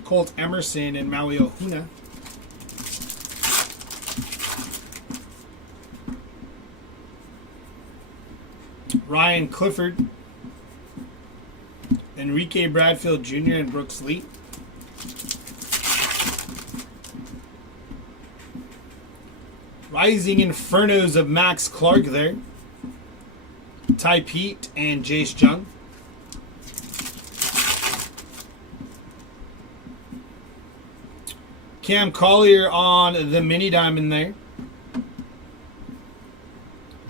Colt Emerson and Maui Ohuna. Ryan Clifford. Enrique Bradfield Jr. and Brooks Lee. Rising Infernos of Max Clark there. Ty Pete and Jace Jung. Cam Collier on the mini diamond there.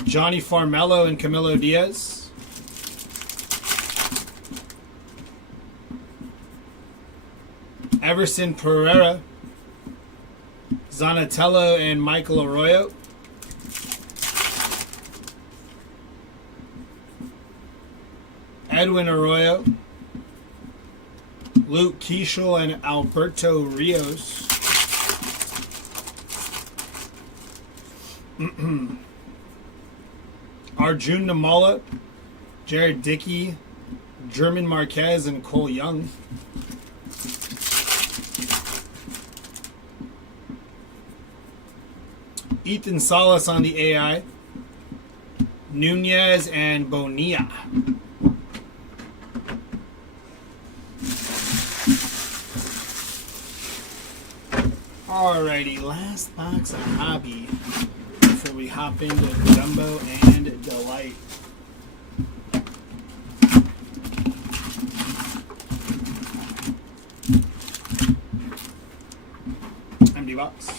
Johnny Farmello and Camilo Diaz. Everson Pereira. Zanatello and Michael Arroyo. Edwin Arroyo. Luke Keishel and Alberto Rios. Arjun Namala. Jared Dickey. German Marquez and Cole Young. Ethan Salas on the AI. Nunez and Bonilla. Alrighty, last box of hobby before we hop into Jumbo and Delight. Empty box.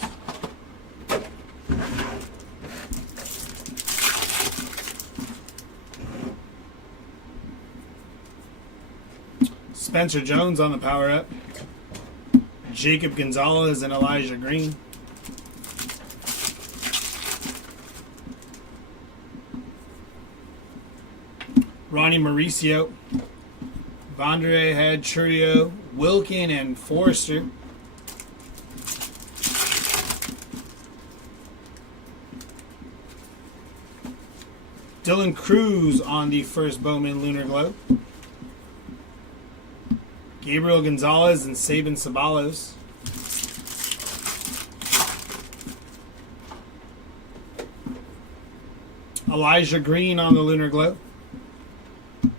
Spencer Jones on the power up. Jacob Gonzalez and Elijah Green. Ronnie Mauricio. Vondre Head, Churio, Wilkin, and Forrester. Dylan Cruz on the first Bowman Lunar Glow. Gabriel Gonzalez and Sabin Sabalos. Elijah Green on the Lunar Glow.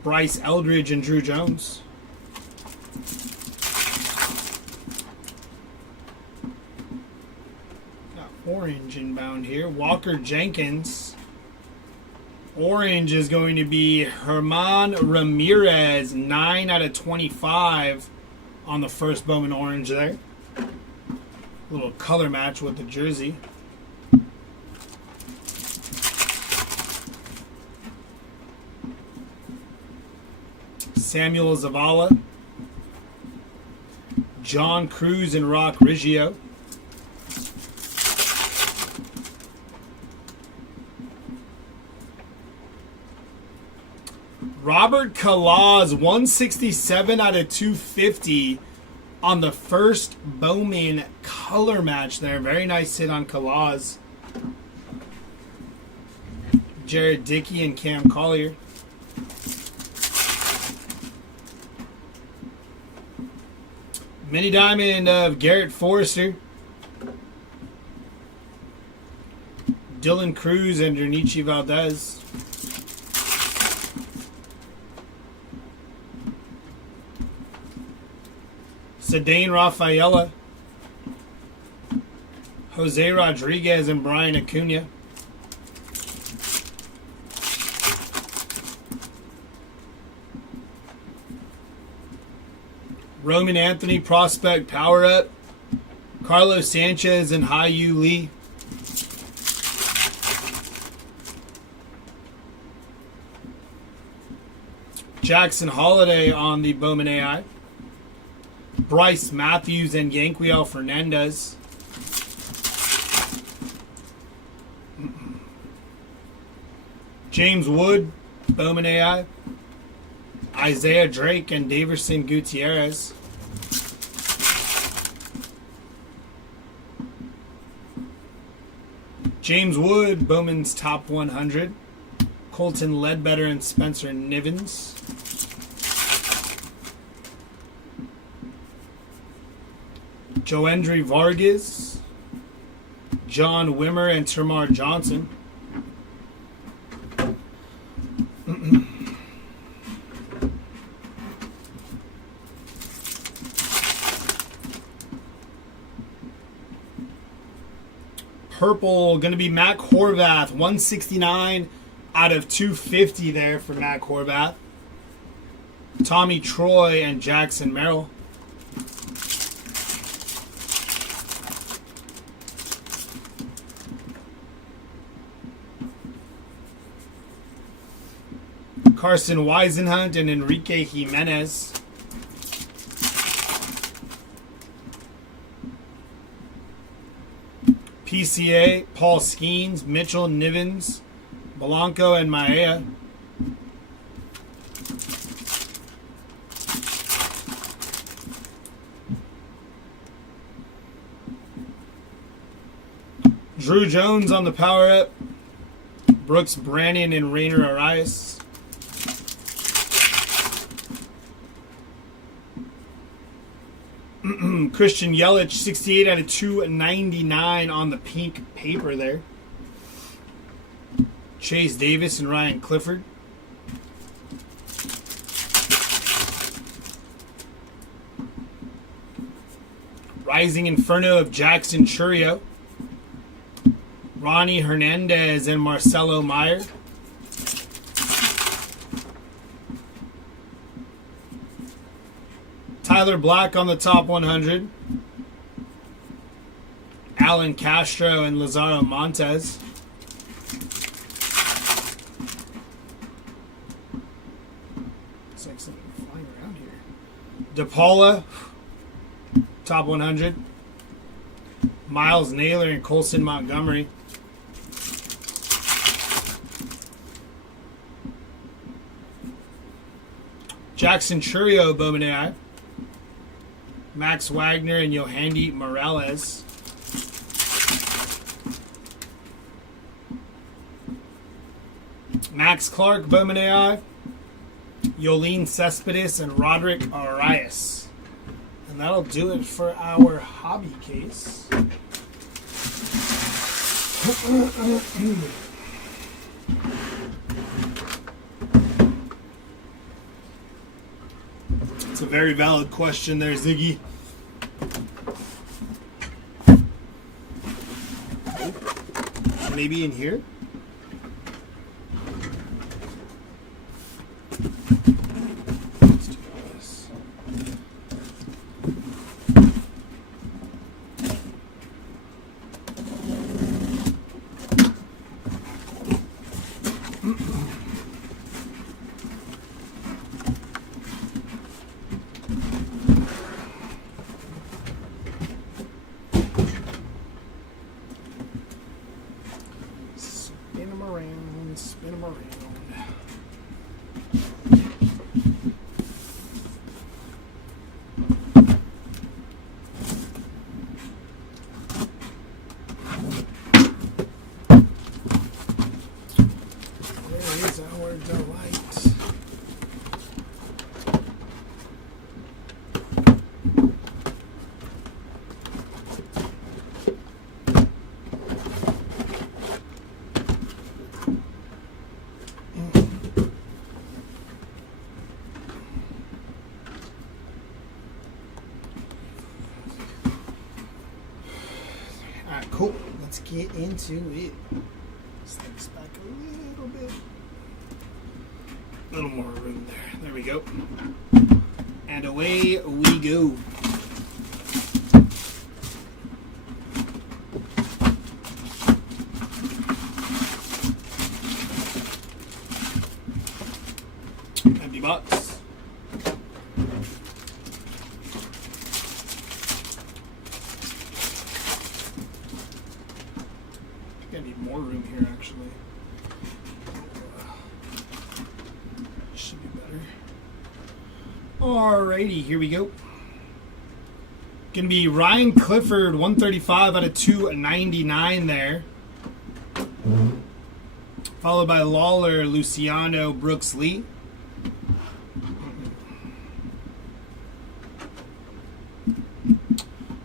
Bryce Eldridge and Drew Jones. Got orange inbound here. Walker Jenkins. Orange is going to be Herman Ramirez, 9 out of 25 on the first Bowman orange there. Little color match with the jersey. Samuel Zavala. John Cruz and Rock Riggio. Robert Kalaz, 167 out of 250 on the first Bowman color match there. Very nice hit on Kalaz. Jared Dickey and Cam Collier. Mini diamond of Garrett Forrester. Dylan Cruz and Junichi Valdez. Zidane Rafaela. Jose Rodriguez and Brian Acuna. Roman Anthony prospect power up. Carlos Sanchez and Haiyu Lee. Jackson Holiday on the Bowman AI. Bryce Matthews and Yanquiel Fernandez. James Wood, Bowman AI. Isaiah Drake and Daverson Gutierrez. James Wood, Bowman's top 100. Colton Ledbetter and Spencer Nivens. Joendry Vargas. John Wimmer and Termar Johnson. purple, going to be Mac Horvath, 169 out of 250 there for Mac Horvath. Tommy Troy and Jackson Merrill. Carson Weisenhunt and Enrique Jimenez. PCA, Paul Skeens, Mitchell Nivens, Blanco, and Maea. Drew Jones on the power up. Brooks Brannon and Rainer Arias. Christian Yelich, 68 out of 299 on the pink paper there. Chase Davis and Ryan Clifford. Rising Inferno of Jackson Churio. Ronnie Hernandez and Marcelo Meyer. Tyler Black on the top 100. Alan Castro and Lazaro Montes. Looks like something flying around here. DePaula, top 100. Miles Naylor and Colson Montgomery. Jackson Churio, Bowman AI. Max Wagner and Yohandy Morales. Max Clark, Bowman AI. Yolene Cespedes and Roderick Arias. And that'll do it for our hobby case. It's a very valid question there, Ziggy. Maybe in here? Let's do this. Spin them around. There is our delight. Alright, cool. Let's get into it. Slide this back a little bit. A little more room there. There we go. And away we go. Empty box. I need more room here, actually. Should be better. Alrighty, here we go. Gonna be Ryan Clifford, 135 out of 299 there. Followed by Lawler, Luciano, Brooks Lee.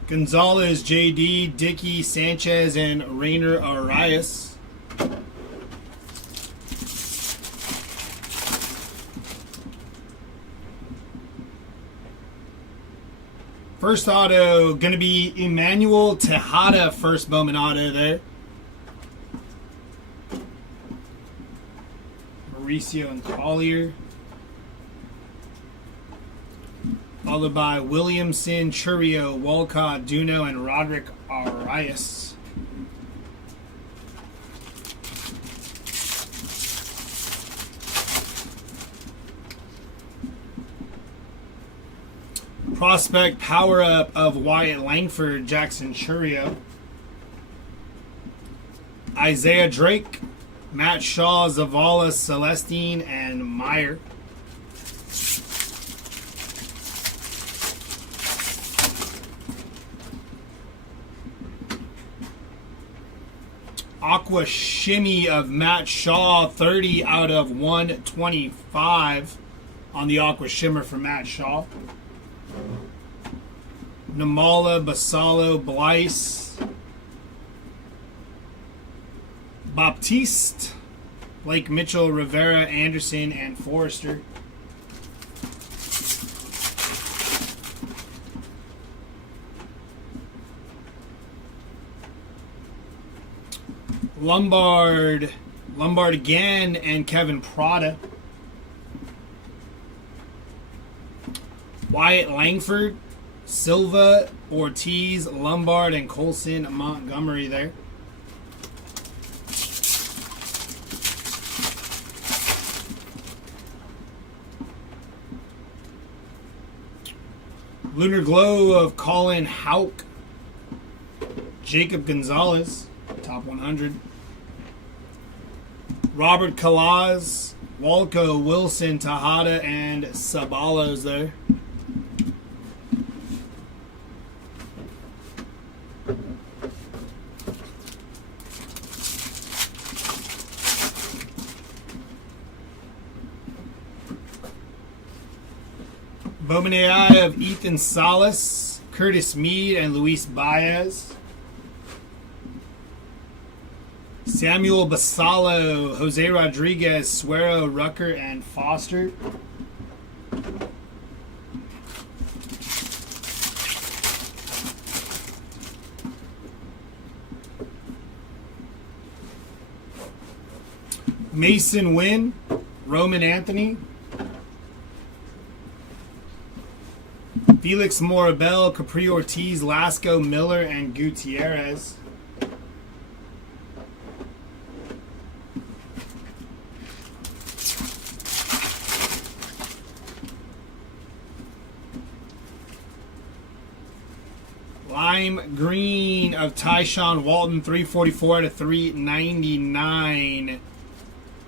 Gonzalez, JD, Dickey, Sanchez, and Rainer Arias. First auto, going to be Emmanuel Tejada, first Bowman auto there. Mauricio and Collier. Followed by Williamson, Churio, Walcott, Duno, and Roderick Arias. Prospect power-up of Wyatt Langford, Jackson Churio. Isaiah Drake, Matt Shaw, Zavala, Celestine, and Meyer. Aqua Shimmy of Matt Shaw, 30 out of 125 on the Aqua Shimmer for Matt Shaw. Namala, Basalo, Blyce, Baptiste, Blake Mitchell, Rivera, Anderson, and Forrester. Lombard again, and Kevin Prada. Wyatt Langford, Silva, Ortiz, Lombard, and Colson Montgomery there. Lunar Glow of Colin Houck, Jacob Gonzalez, top 100. Robert Kalaz, Walco, Wilson, Tejada, and Sabalos there. Bowman AI of Ethan Salas, Curtis Meade, and Luis Baez. Samuel Basalo, Jose Rodriguez, Suero, Rucker, and Foster. Mason Wynn, Roman Anthony. Felix Morabel, Capri Ortiz, Lasco, Miller, and Gutierrez. Lime green of Tyshawn Walton, 344 out of 399.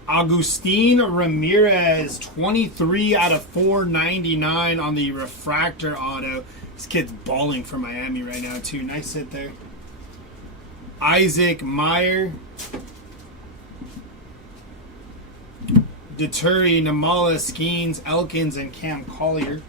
Agustin Ramirez, 23 out of 499 on the refractor auto. This kid's balling for Miami right now, too. Nice hit there. Isaac Meyer. Deturi, Namala, Skeens, Elkins, and Cam Collier.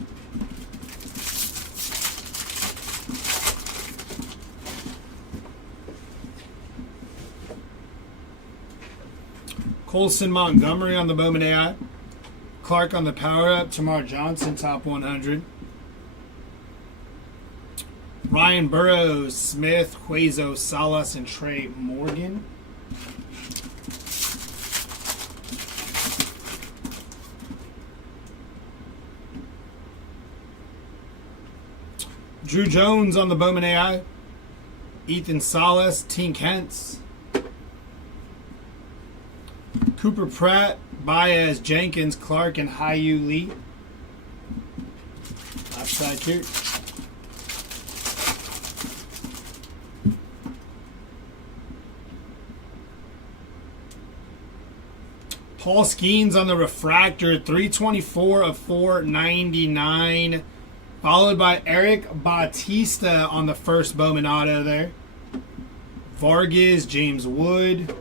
Colson Montgomery on the Bowman AI. Clark on the power up. Tamar Johnson, top 100. Ryan Burrows, Smith, Hueso, Salas, and Trey Morgan. Drew Jones on the Bowman AI. Ethan Salas, Tink Hentz. Cooper Pratt, Baez, Jenkins, Clark, and Hyu Lee. Left side here. Paul Skeens on the refractor, 324 of 499. Followed by Eric Bautista on the first Bowman auto there. Vargas, James Wood.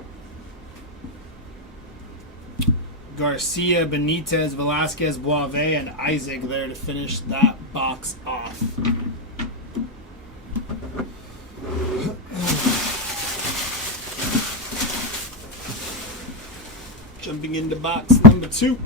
Garcia, Benitez, Velasquez, Boave, and Isaac there to finish that box off. Jumping into box number 2.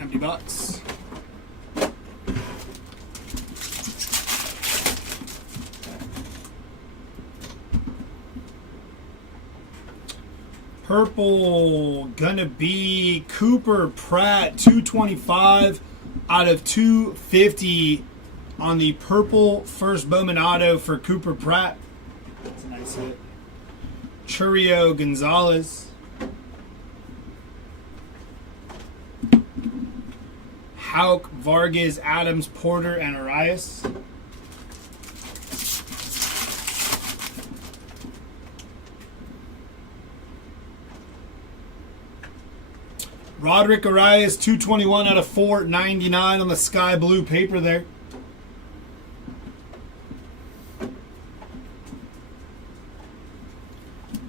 Empty box. Purple, gonna be Cooper Pratt, 225 out of 250 on the purple first Bowman auto for Cooper Pratt. That's a nice hit. Churio Gonzalez. Hauk, Vargas, Adams, Porter, and Arias. Roderick Arias, 221 out of 499 on the sky blue paper there.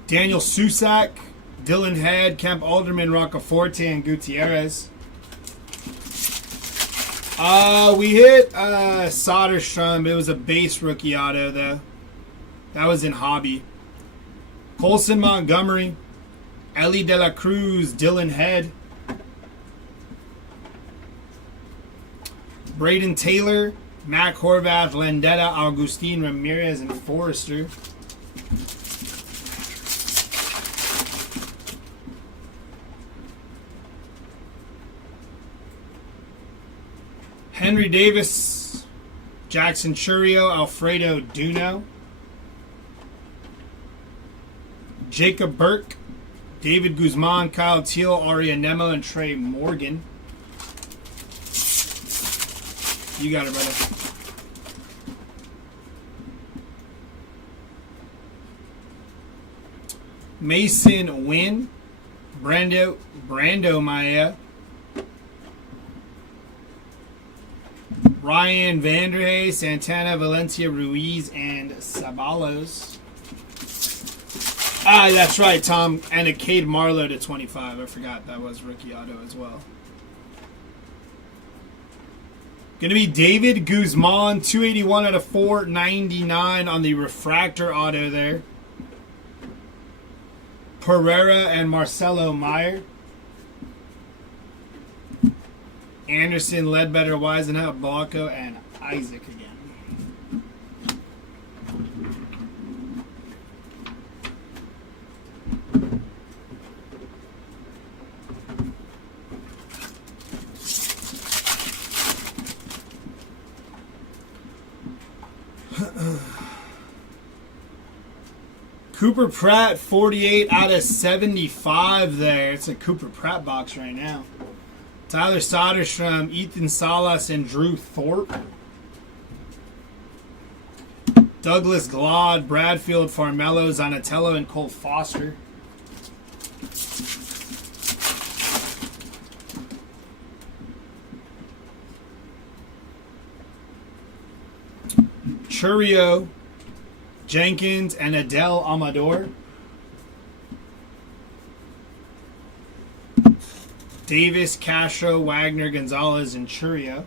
Daniel Susak, Dylan Head, Kemp Alderman, Roccaforte, and Gutierrez. We hit Soderstrom. It was a base rookie auto, though. That was in hobby. Colson Montgomery, Ellie De La Cruz, Dylan Head. Braden Taylor, Mac Horvath, Landetta, Augustine Ramirez, and Forrester. Henry Davis, Jackson Churio, Alfredo Duno. Jacob Burke, David Guzman, Kyle Teal, Aria Nemo, and Trey Morgan. You got it, brother. Mason Wynn, Brando Maya, Ryan Vanderhey, Santana, Valencia, Ruiz, and Sabalos. Ah, that's right, Tom. And a Cade Marlowe to 25. I forgot that was rookie auto as well. Going to be David Guzman, 281 out of 499 on the refractor auto there. Pereira and Marcelo Meyer. Anderson, Ledbetter, Weisenhout, Blanco, and Isaac again. Cooper Pratt, 48 out of 75 there. It's a Cooper Pratt box right now. Tyler Soderstrom, Ethan Salas, and Drew Thorpe. Douglas Glod, Bradfield, Farmello, Zanatello, and Cole Foster. Churio, Jenkins, and Adele Amador. Davis, Castro, Wagner, Gonzalez, and Churio.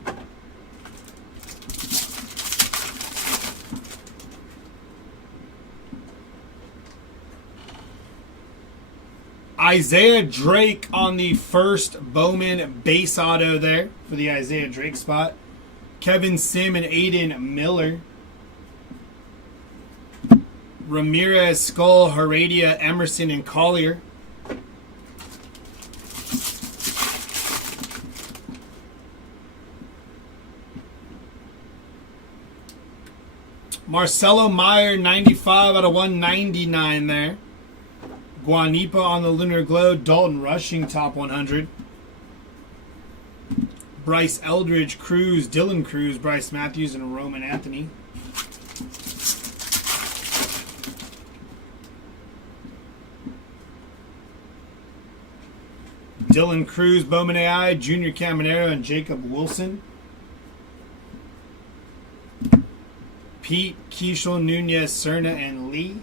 Isaiah Drake on the first Bowman base auto there for the Isaiah Drake spot. Kevin Sim and Aiden Miller. Ramirez, Skull, Heredia, Emerson, and Collier. Marcelo Meyer, 95 out of 199 there. Guanipa on the Lunar Glow. Dalton Rushing, top 100. Bryce Eldridge, Cruz, Dylan Cruz, Bryce Matthews, and Roman Anthony. Dylan Cruz, Bowman AI, Junior Caminero, and Jacob Wilson. Pete, Keishel, Nunez, Cerna, and Lee.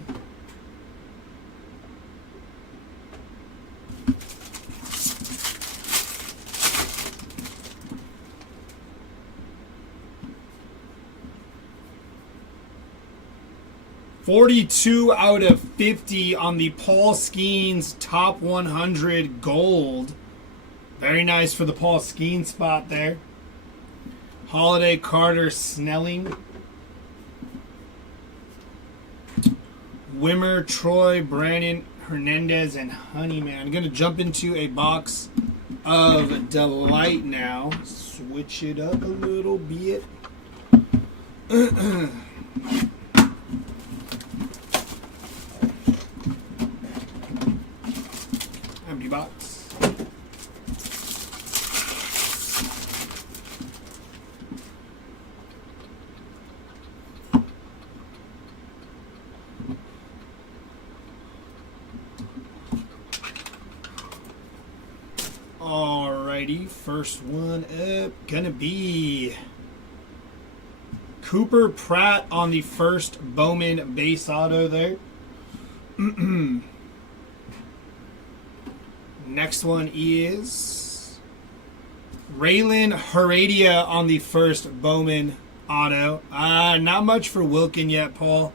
$42 out of 50 on the Paul Skeens top 100 gold. Very nice for the Paul Skeens spot there. Holiday, Carter, Snelling. Wimmer, Troy, Brandon, Hernandez and Honeyman. I'm going to jump into a box of Delight now. Switch it up a little bit. Empty box. Alrighty, first one up, gonna be Cooper Pratt on the first Bowman base auto there. Next one is Raylan Heredia on the first Bowman auto. Not much for Wilkin yet, Paul.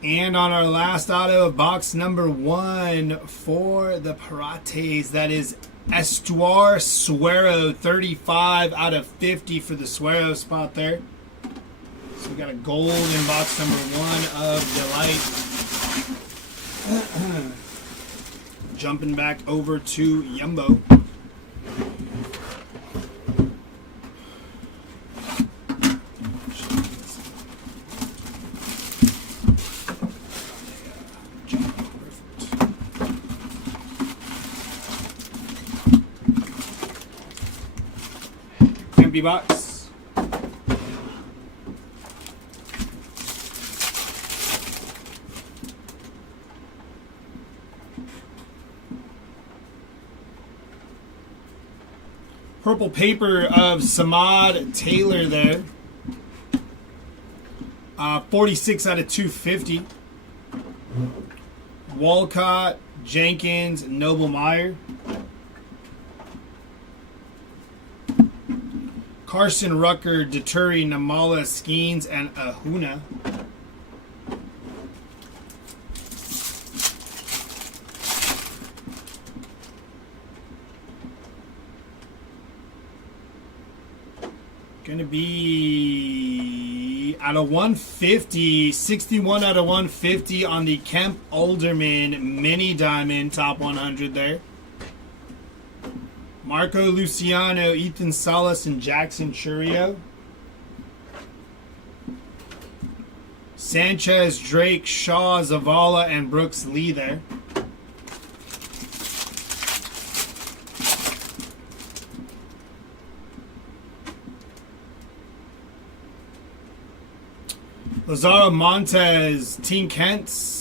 And on our last auto of box number 1 for the Pirates, that is Estuar Suero, 35 out of 50 for the Suero spot there. So we got a gold in box number 1 of Delight. Jumping back over to Yumbo. Empty box. Purple paper of Samad Taylor there. 46 out of 250. Walcott, Jenkins, Noble Meyer. Carson Rucker, Deturi, Namala, Skeens, and Ahuna. Going to be out of 150, 61 out of 150 on the Kemp Alderman Mini Diamond Top 100 there. Marco Luciano, Ethan Salas, and Jackson Churio. Sanchez, Drake, Shaw, Zavala, and Brooks Lee there. Lazaro Montez, Team Kents.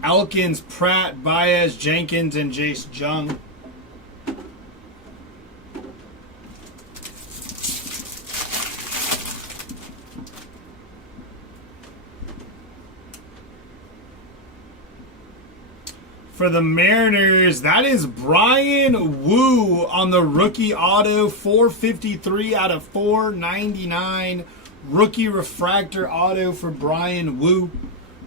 Elkins, Pratt, Baez, Jenkins, and Jace Jung. For the Mariners, that is Brian Wu on the rookie auto, 453 out of 499. Rookie refractor auto for Brian Wu.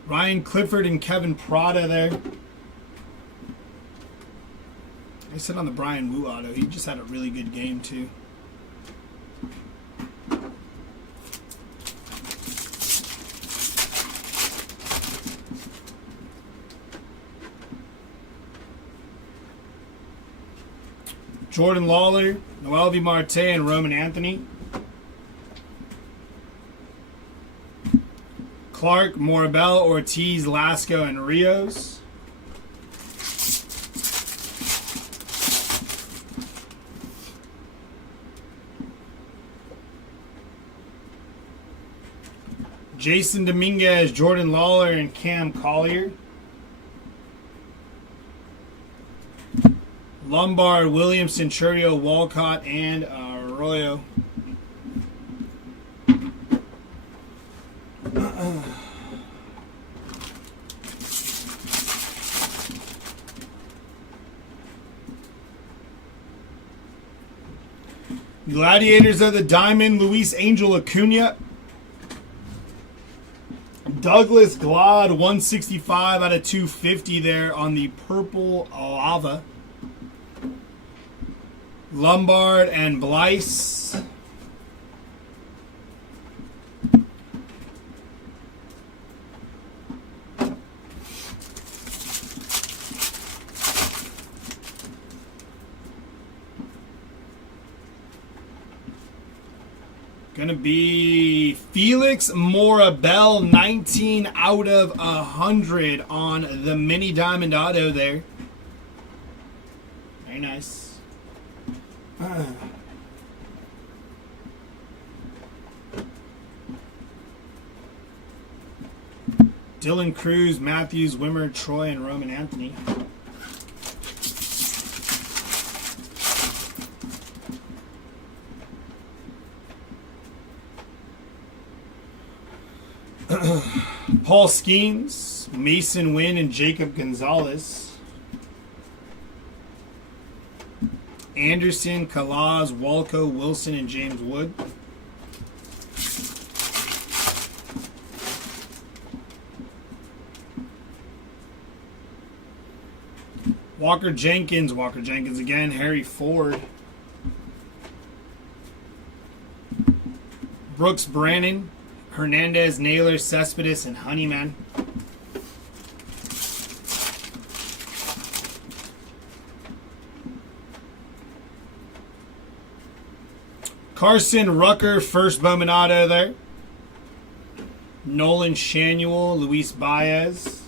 Ryan Clifford and Kevin Prada there. I said on the Brian Wu auto, he just had a really good game too. Jordan Lawler, Noel V. Marte, and Roman Anthony. Clark, Morabel, Ortiz, Lasco, and Rios. Jason Dominguez, Jordan Lawler, and Cam Collier. Lombard, Williams, Centurio, Walcott, and Arroyo. Gladiators of the Diamond, Luis Angel Acuna. Douglas Glad, 165 out of 250 there on the purple lava. Lombard and Blyce. Gonna be Felix Morabel, 19 out of 100 on the mini diamond auto there. Very nice. Dylan Cruz, Matthews, Wimmer, Troy, and Roman Anthony. Paul Skeens, Mason Wynn, and Jacob Gonzalez. Anderson, Kalaz, Walco, Wilson, and James Wood. Walker Jenkins again, Harry Ford. Brooks Brannon, Hernandez, Naylor, Cespedes, and Honeyman. Carson Rucker, first Bowman auto there. Nolan Shanuel, Luis Baez.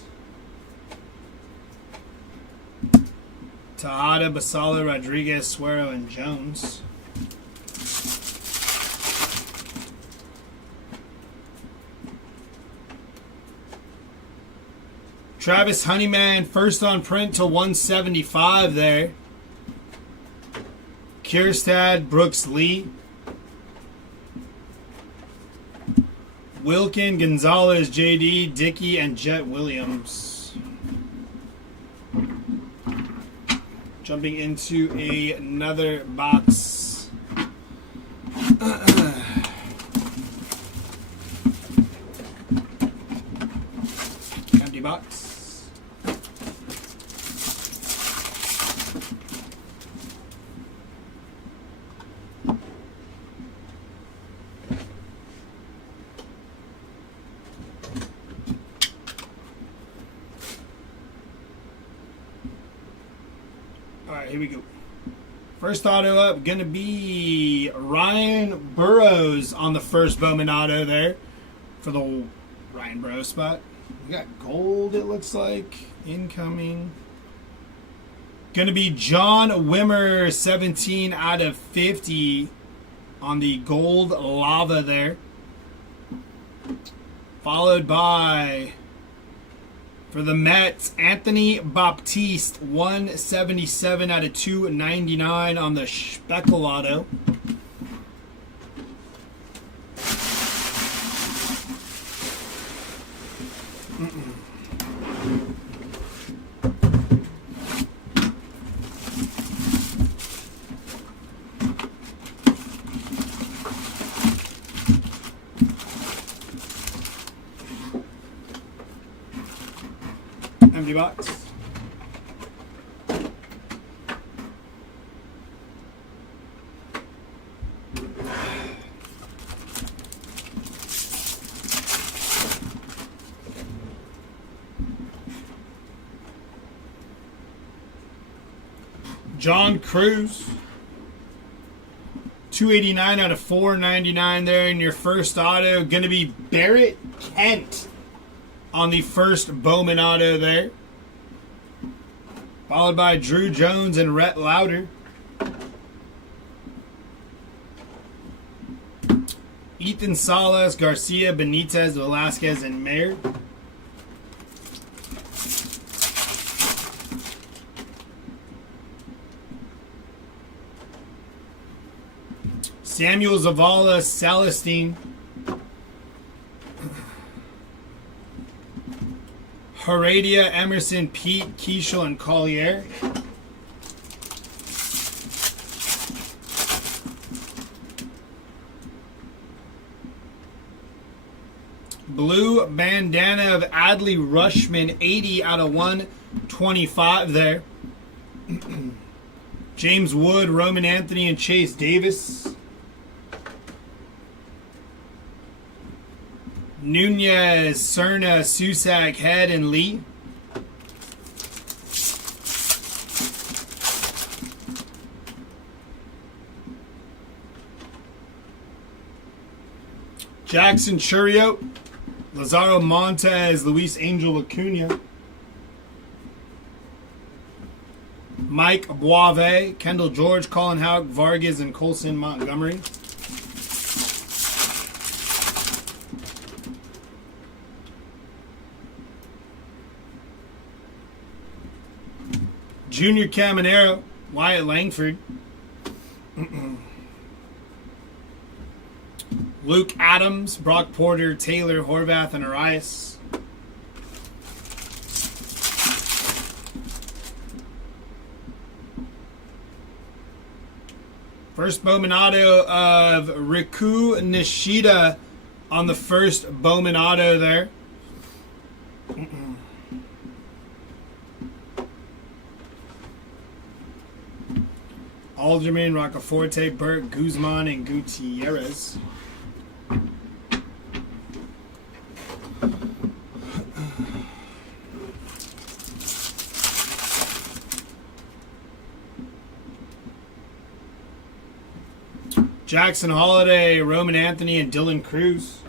Tejada, Basala, Rodriguez, Suero, and Jones. Travis Honeyman, first on print to 175 there. Kierstad, Brooks Lee. Wilkin, Gonzalez, JD, Dickey, and Jet Williams. Jumping into another box. Empty box. Alright, here we go. First auto up, going to be Ryan Burroughs on the first Bowman auto there for the Ryan Burroughs spot. We got gold, it looks like, incoming. Going to be John Wimmer, 17 out of 50 on the gold lava there. Followed by, for the Mets, Anthony Baptiste, 177 out of 299 on the Speckle auto. Empty box. John Cruz, 289 out of 499 there in your first auto. Going to be Barrett Kent on the first Bowman auto there. Followed by Drew Jones and Rhett Lauder. Ethan Salas, Garcia, Benitez, Velasquez, and Mayer. Samuel Zavala, Celestine. Heredia, Emerson, Pete, Keishel, and Collier. Blue bandana of Adley Rushman, 80 out of 125 there. James Wood, Roman Anthony, and Chase Davis. Nunez, Cerna, Susak, Head, and Lee. Jackson Churio, Lazaro Montez, Luis Angel Acuna, Mike Boave, Kendall George, Colin Houck, Vargas, and Colson Montgomery. Junior Caminero, Wyatt Langford. Luke Adams, Brock Porter, Taylor, Horvath, and Arias. First Bowman auto of Riku Nishida on the first Bowman auto there. Alderman, Roccaforte, Burke, Guzman, and Gutierrez. Jackson Holiday, Roman Anthony, and Dylan Cruz.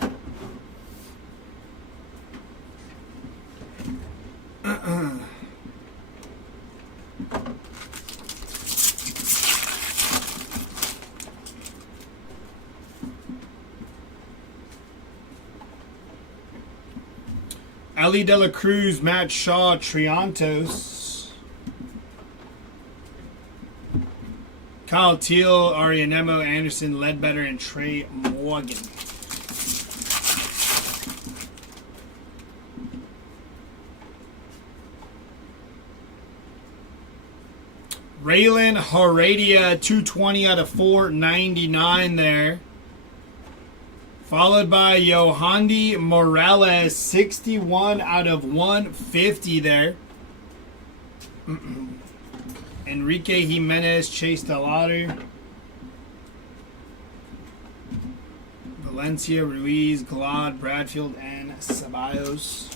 Ellie De La Cruz, Matt Shaw, Triantos. Kyle Teal, Arianemo, Anderson, Ledbetter, and Trey Morgan. Raylan Heredia, 220 out of 499 there. Followed by Yohandy Morales, 61 out of 150 there. Enrique Jimenez, Chase Delauder. Valencia, Ruiz, Glad, Bradfield, and Ceballos.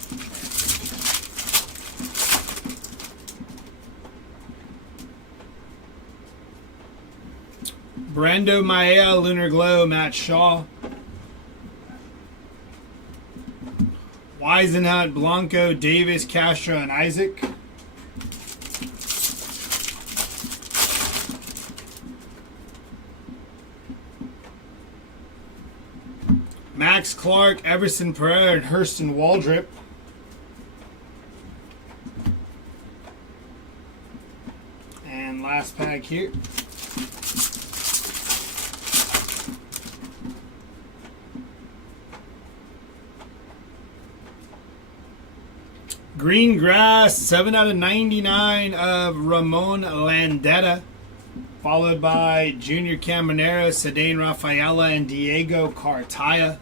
Brando Maea, Lunar Glow, Matt Shaw. Weisenhunt, Blanco, Davis, Castro, and Isaac. Max Clark, Everson Pereira, and Hurston Waldrip. And last pack here. Green Grass, 7 out of 99 of Ramon Landetta. Followed by Junior Caminero, Cedane Rafaela, and Diego Cartaya.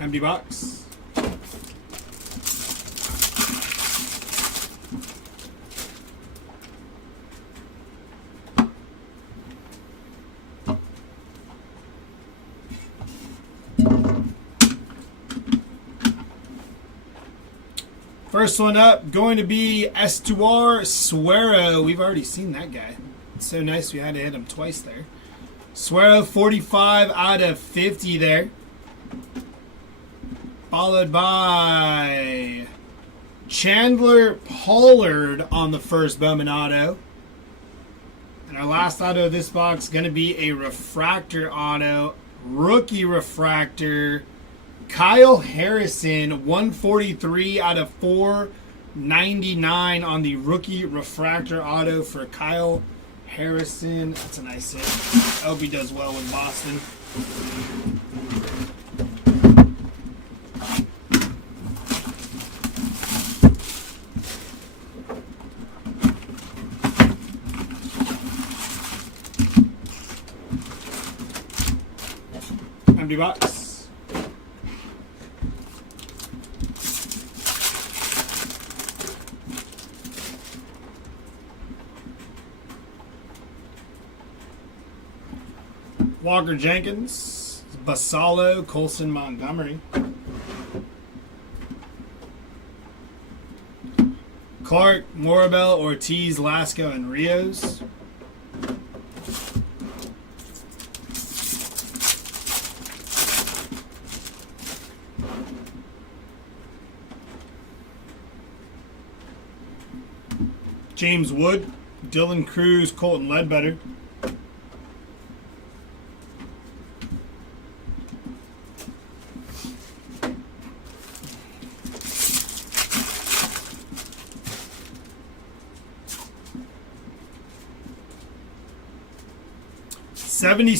Empty box. First one up, going to be Estuar Suero. We've already seen that guy. It's so nice we had to hit him twice there. Suero, 45 out of 50 there. Followed by Chandler Pollard on the first Bowman auto. And our last auto of this box is going to be a refractor auto. Rookie refractor. Kyle Harrison, 143 out of 499 on the rookie refractor auto for Kyle Harrison. That's a nice hit. I hope he does well with Boston. Empty box. Walker Jenkins, Basalo, Colson Montgomery. Clark, Morabel, Ortiz, Lasco, and Rios. James Wood, Dylan Cruz, Colton Ledbetter.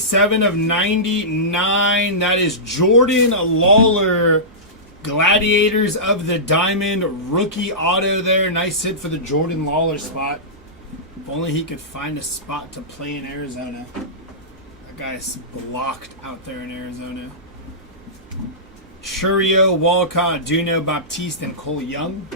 /99. That is Jordan Lawler, Gladiators of the Diamond, rookie auto there. Nice hit for the Jordan Lawler spot. If only he could find a spot to play in Arizona. That guy's blocked out there in Arizona. Churio, Walcott, Duno, Baptiste, and Cole Young.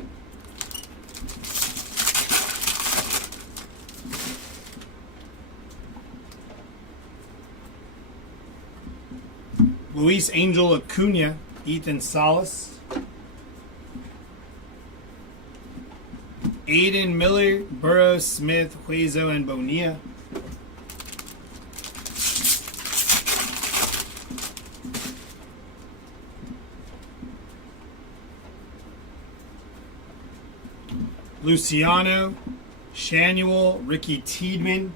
Luis Angel Acuna, Ethan Salas. Aiden Miller, Burroughs, Smith, Hueso, and Bonilla. Luciano, Shanuel, Ricky Tiedemann.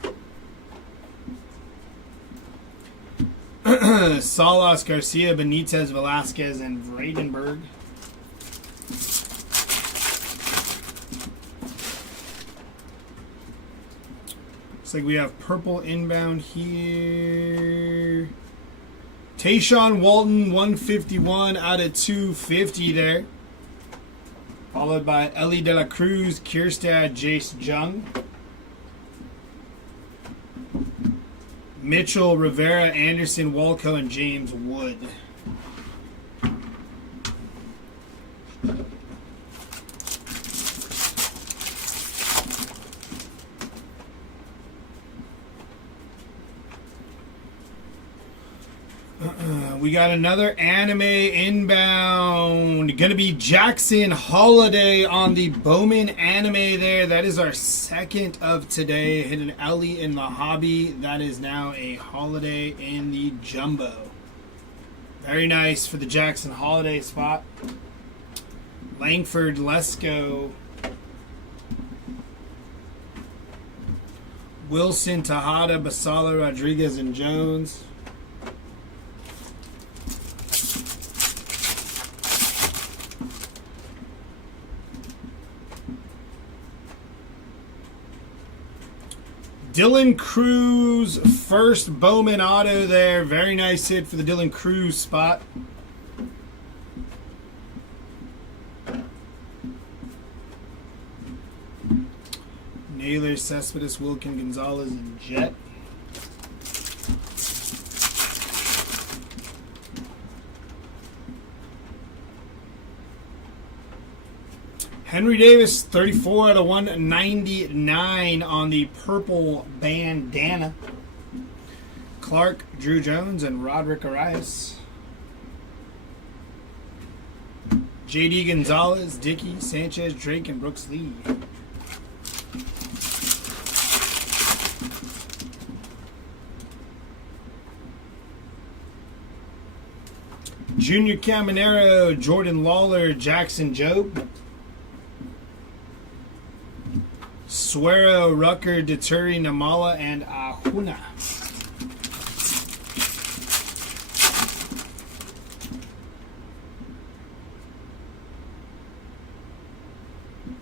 Salas, Garcia, Benitez, Velasquez, and Vradenberg. Looks like we have purple inbound here. Tayshawn Walton, 151 out of 250 there. Followed by Ellie De La Cruz, Kierstad, Jace Jung. Mitchell, Rivera, Anderson, Walco, and James Wood. We got another anime inbound. Gonna be Jackson Holiday on the Bowman anime there. That is our second of today. Hit an Ellie in the hobby. That is now a Holiday in the jumbo. Very nice for the Jackson Holiday spot. Langford, Lesko. Wilson, Tejada, Basala, Rodriguez, and Jones. Dylan Cruz, first Bowman auto there. Very nice hit for the Dylan Cruz spot. Naylor, Cespedes, Wilkin, Gonzalez, and Jet. Henry Davis, 34 out of 199 on the purple bandana. Clark, Drew Jones, and Roderick Arias. J.D. Gonzalez, Dickey, Sanchez, Drake, and Brooks Lee. Junior Caminero, Jordan Lawler, Jackson Jobe. Suero, Rucker, Deturi, Namala, and Ahuna.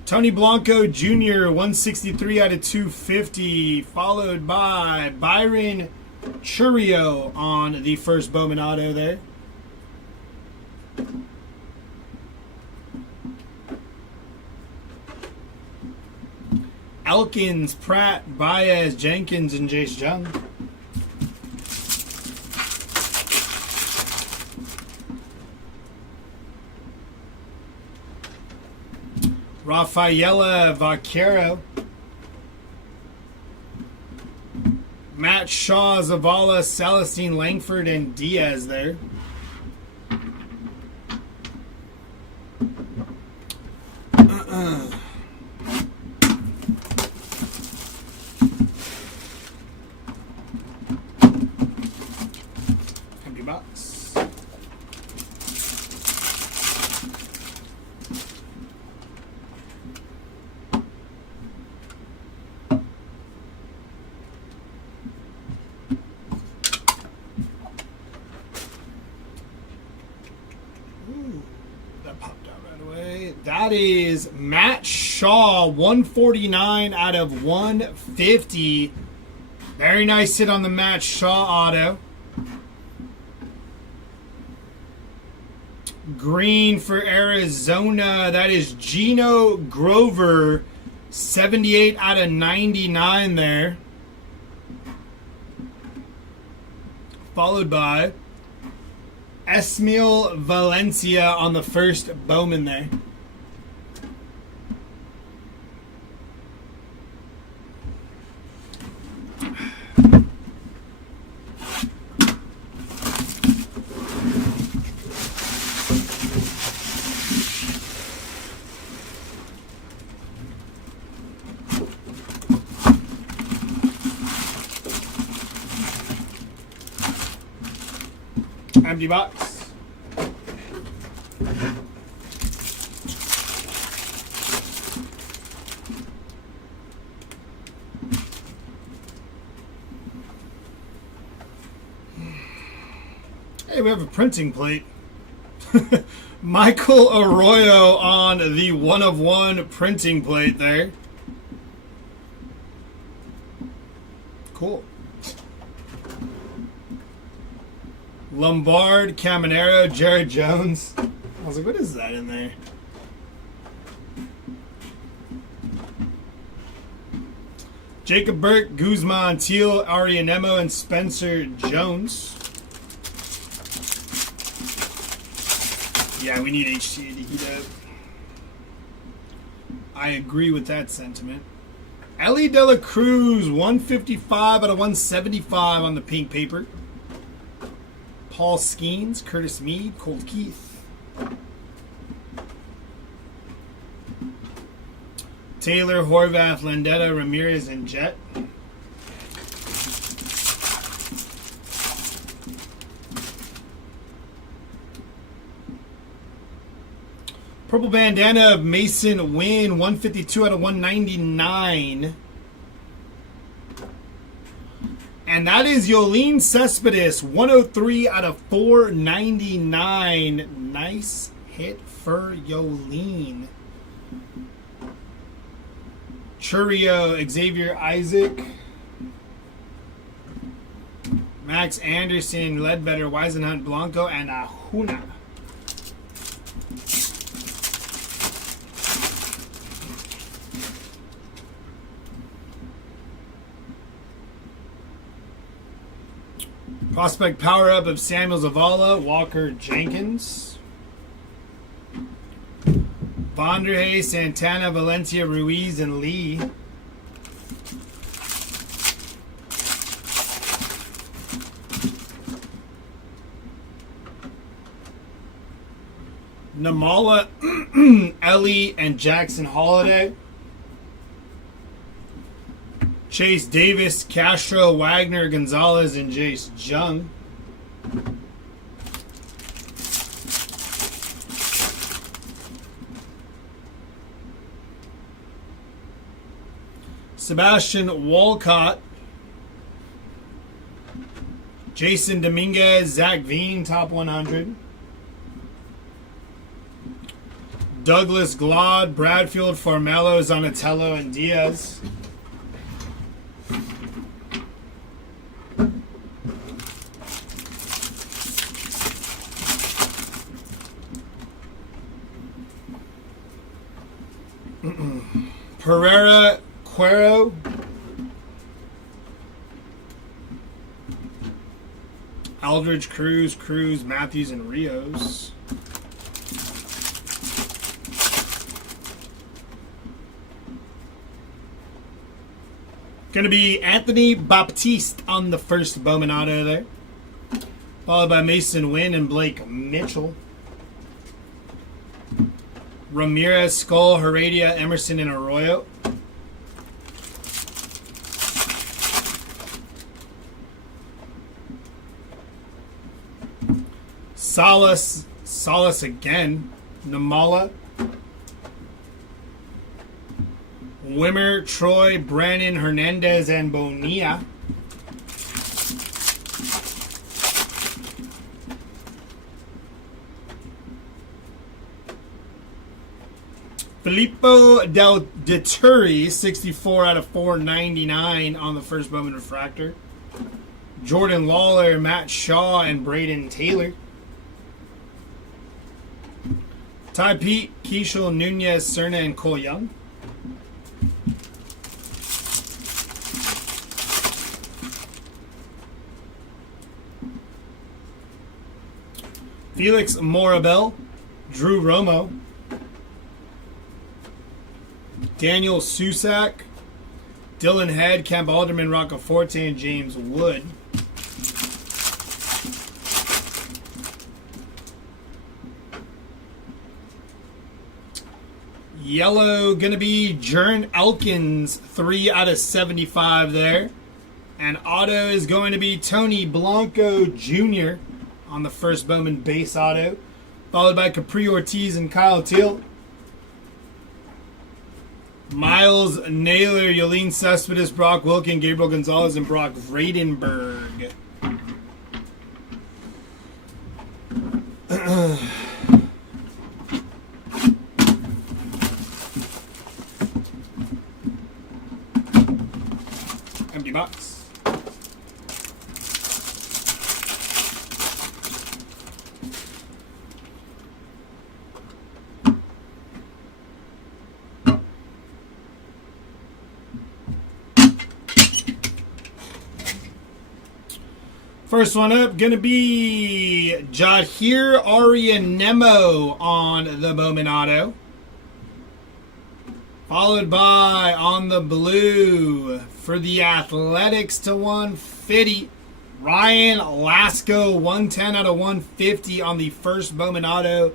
Tony Blanco Jr., 163 out of 250, followed by Byron Churio on the first Bowman auto there. Elkins, Pratt, Baez, Jenkins, and Jace Jung. Rafaela Vaquero. Matt Shaw, Zavala, Celestine, Langford, and Diaz there. Empty box. That popped out right away. That is Matt Shaw, 149 out of 150. Very nice hit on the Matt Shaw auto. Green for Arizona. That is Gino Grover, 78 out of 99 there. Followed by Esmil Valencia on the first Bowman there. Empty box. Hey, we have a printing plate. Michael Arroyo on the 1/1 printing plate there. Cool. Lombard, Caminero, Jared Jones. I was like, what is that in there? Jacob Burke, Guzman, Teal, Arianemo, and Spencer Jones. Yeah, we need HTA to heat up. I agree with that sentiment. Ellie De La Cruz, 155 out of 175 on the pink paper. Paul Skeens, Curtis Mead, Colt Keith. Taylor, Horvath, Landetta, Ramirez, and Jet. Purple bandana of Mason Wynn, 152 out of 199. And that is Yoelin Cespedes, 103 out of 499. Nice hit for Yoelin. Churio, Xavier Isaac. Max Anderson, Ledbetter, Weisenhunt, Blanco, and Ahuna. Prospect power-up of Samuel Zavala, Walker Jenkins. Vonderhay, Santana, Valencia, Ruiz, and Lee. Namala, Ellie, and Jackson Holiday. Chase Davis, Castro, Wagner, Gonzalez, and Jace Jung. Sebastian Walcott. Jason Dominguez, Zach Veen, top 100. Douglas Glod, Bradfield, Formello, Zonatello, and Diaz. Pereira, Cuero. Aldridge, Cruz, Matthews, and Rios. Going to be Anthony Baptiste on the first Bowman auto there. Followed by Mason Wynn and Blake Mitchell. Ramirez, Skull, Heredia, Emerson, and Arroyo. Salas again. Namala. Wimmer, Troy, Brannon, Hernandez, and Bonilla. Filippo Del Turi, 64 out of 499 on the first Bowman Refractor. Jordan Lawler, Matt Shaw, and Braden Taylor. Ty Pete, Keishel, Nunez, Cerna, and Cole Young. Felix Morabel, Drew Romo, Daniel Susak, Dylan Head, Camp Alderman, Roccaforte, and James Wood. Yellow going to be Jern Elkins, 3 out of 75 there. And auto is going to be Tony Blanco Jr. on the first Bowman base auto. Followed by Capri Ortiz and Kyle Teal. Miles Naylor, Yolene Cespedes, Brock Wilkin, Gabriel Gonzalez, and Brock Vradenberg. Empty box. First one up, going to be Jahir Arianemo on the Bowman auto. Followed by, on the blue, for the Athletics to 150, Ryan Lasco, 110 out of 150 on the first Bowman auto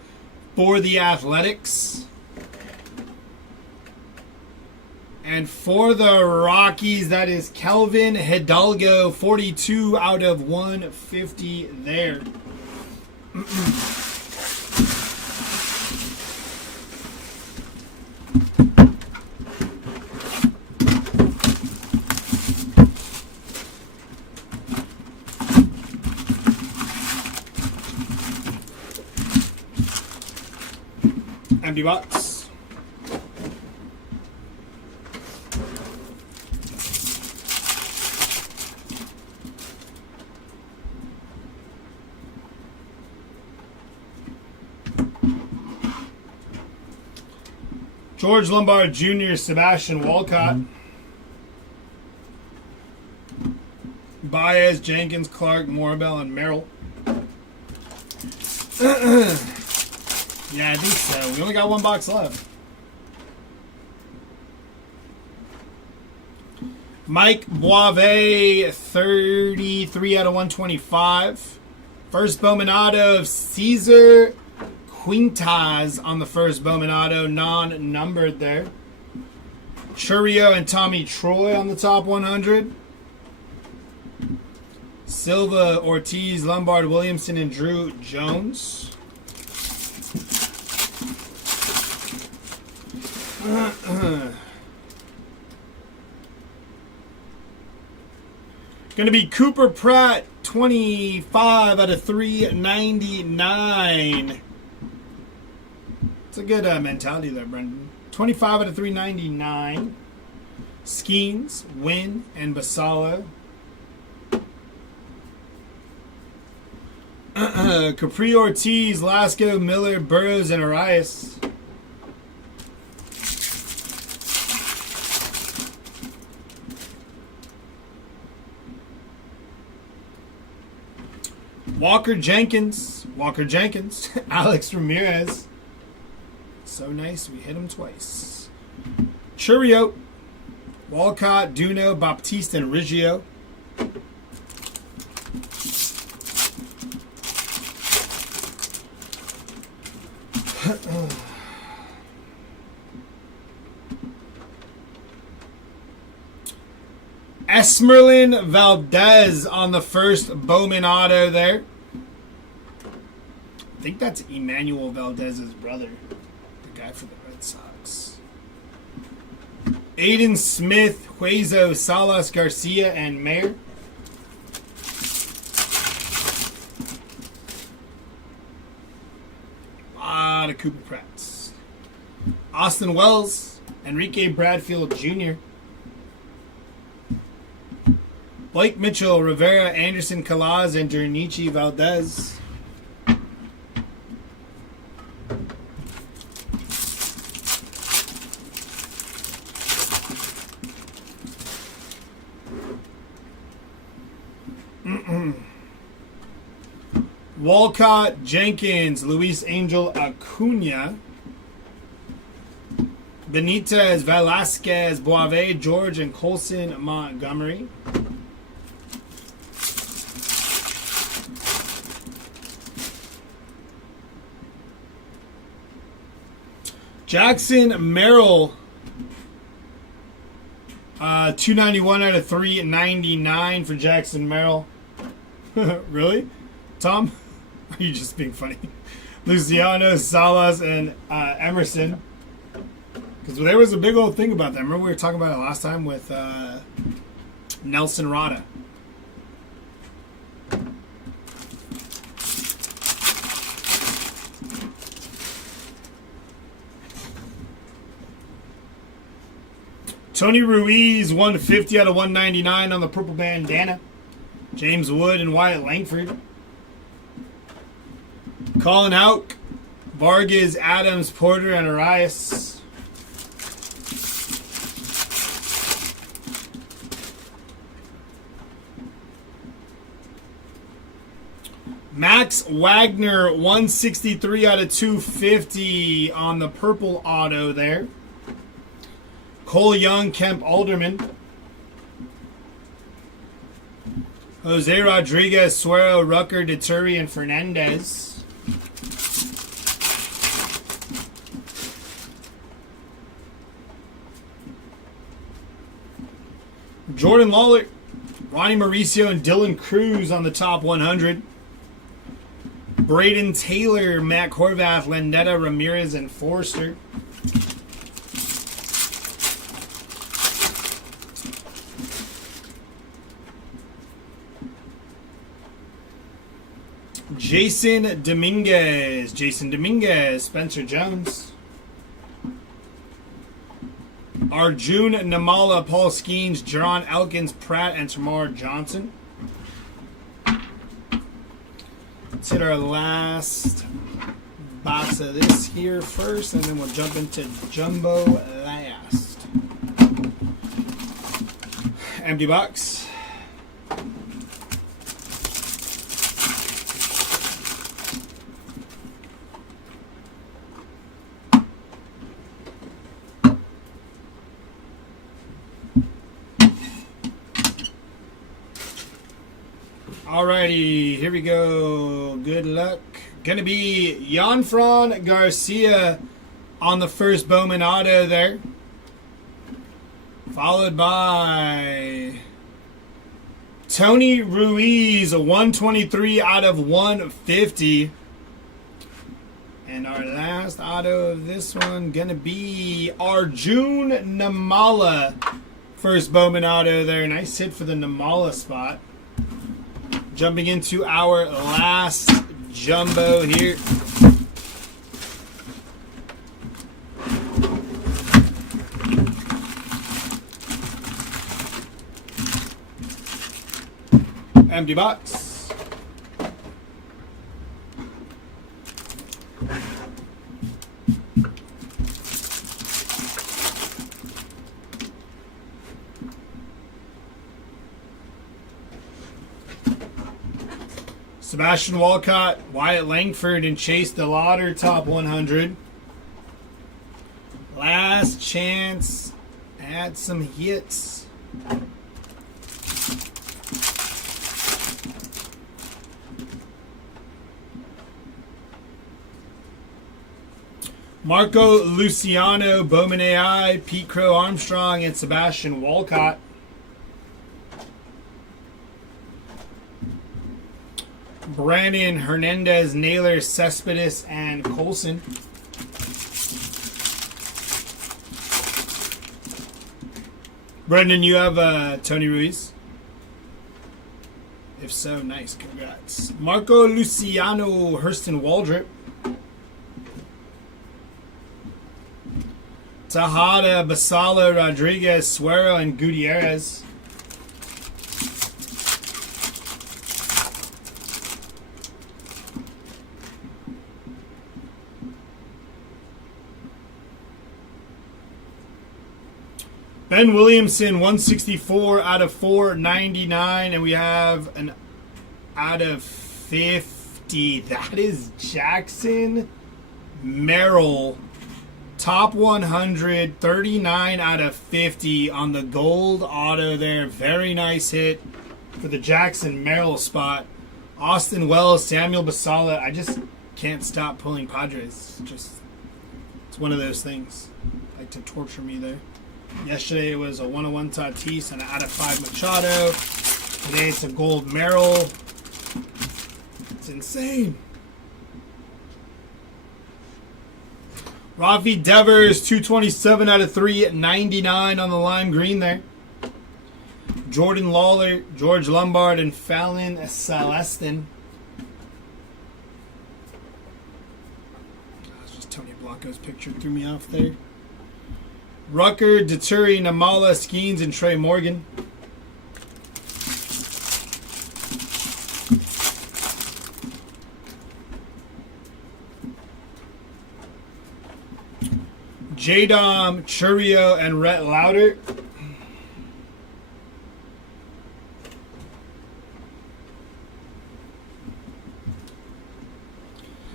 for the Athletics. And for the Rockies, that is Kelvin Hidalgo, 42 out of 150 there. Empty box. George Lombard Jr., Sebastian Walcott. Baez, Jenkins, Clark, Morabel, and Merrill. Yeah, I think so. We only got one box left. Mike Boisvert, 33 out of 125. First Bowman auto of Cesar Quintas on the first Bowman auto, non-numbered there. Churio and Tommy Troy on the top 100. Silva, Ortiz, Lombard, Williamson, and Drew Jones. Going to be Cooper Pratt, 25 out of 399. It's a good mentality there, Brendan. 25 out of 399. Skeens, Wynn, and Basalo. Capri Ortiz, Lasco, Miller, Burrows, and Arias. Walker Jenkins, Alex Ramirez. So nice, we hit him twice. Churio, Walcott, Duno, Baptiste, and Riggio. Esmeralyn Valdez on the first Bowman auto there. I think that's Emmanuel Valdez's brother, the guy for the Red Sox. Aiden Smith, Hueso, Salas, Garcia, and Mayer. A lot of Cooper Pratts. Austin Wells, Enrique Bradfield Jr., Blake Mitchell, Rivera, Anderson, Calaz, and Dernici Valdez. Walcott, Jenkins, Luis Angel Acuna, Benitez, Velasquez, Boave, George, and Colson Montgomery. Jackson Merrill, 291 out of 399 for Jackson Merrill. Really? Tom? Are you just being funny? Luciano, Salas, and Emerson. Because there was a big old thing about that. Remember we were talking about it last time with Nelson Rada. Tony Ruiz, 150 out of 199 on the purple bandana. James Wood and Wyatt Langford. Colin Houck, Vargas, Adams, Porter, and Arias. Max Wagner, 163 out of 250 on the purple auto there. Cole Young, Kemp Alderman. Jose Rodriguez, Suero, Rucker, Deturi, and Fernandez. Jordan Lawler, Ronnie Mauricio, and Dylan Cruz on the top 100. Braden Taylor, Matt Horvath, Landetta, Ramirez, and Forster. Jason Dominguez, Spencer Jones. Arjun Namala, Paul Skeens, John Elkins, Pratt, and Tamar Johnson. Let's hit our last box of this here first, and then we'll jump into Jumbo last. Empty box. Alrighty, here we go. Good luck. Gonna be Yanfran Garcia on the first Bowman auto there. Followed by Tony Ruiz, a 123 out of 150. And our last auto of this one gonna be Arjun Namala. First Bowman auto there. Nice hit for the Namala spot. Jumping into our last jumbo here. Empty box. Sebastian Walcott, Wyatt Langford, and Chase DeLauder, top 100. Last chance add some hits. Marco Luciano, Bowman AI, Pete Crow Armstrong, and Sebastian Walcott. Brandon Hernandez, Naylor, Cespedes, and Colson. Brendan, you have Tony Ruiz? If so, nice. Congrats. Marco Luciano, Hurston Waldrop. Tejada, Basala, Rodriguez, Suero, and Gutierrez. Ben Williamson, 164 out of 499, and we have an out of 50. That is Jackson Merrill. Top 100, 39 out of 50 on the gold auto there. Very nice hit for the Jackson Merrill spot. Austin Wells, Samuel Basala. I just can't stop pulling Padres. It's one of those things. Like to torture me there. Yesterday it was a 101 Tatis and an out of 5 Machado. Today it's a gold Merrill. It's insane. Rafi Devers, 227 out of 399 on the lime green there. Jordan Lawler, George Lombard, and Fallon Celestin. That's just Tony Blanco's picture threw me off there. Rucker, Deturi, Namala, Skeens, and Trey Morgan. J-Dom, Churio, and Rhett Lauder.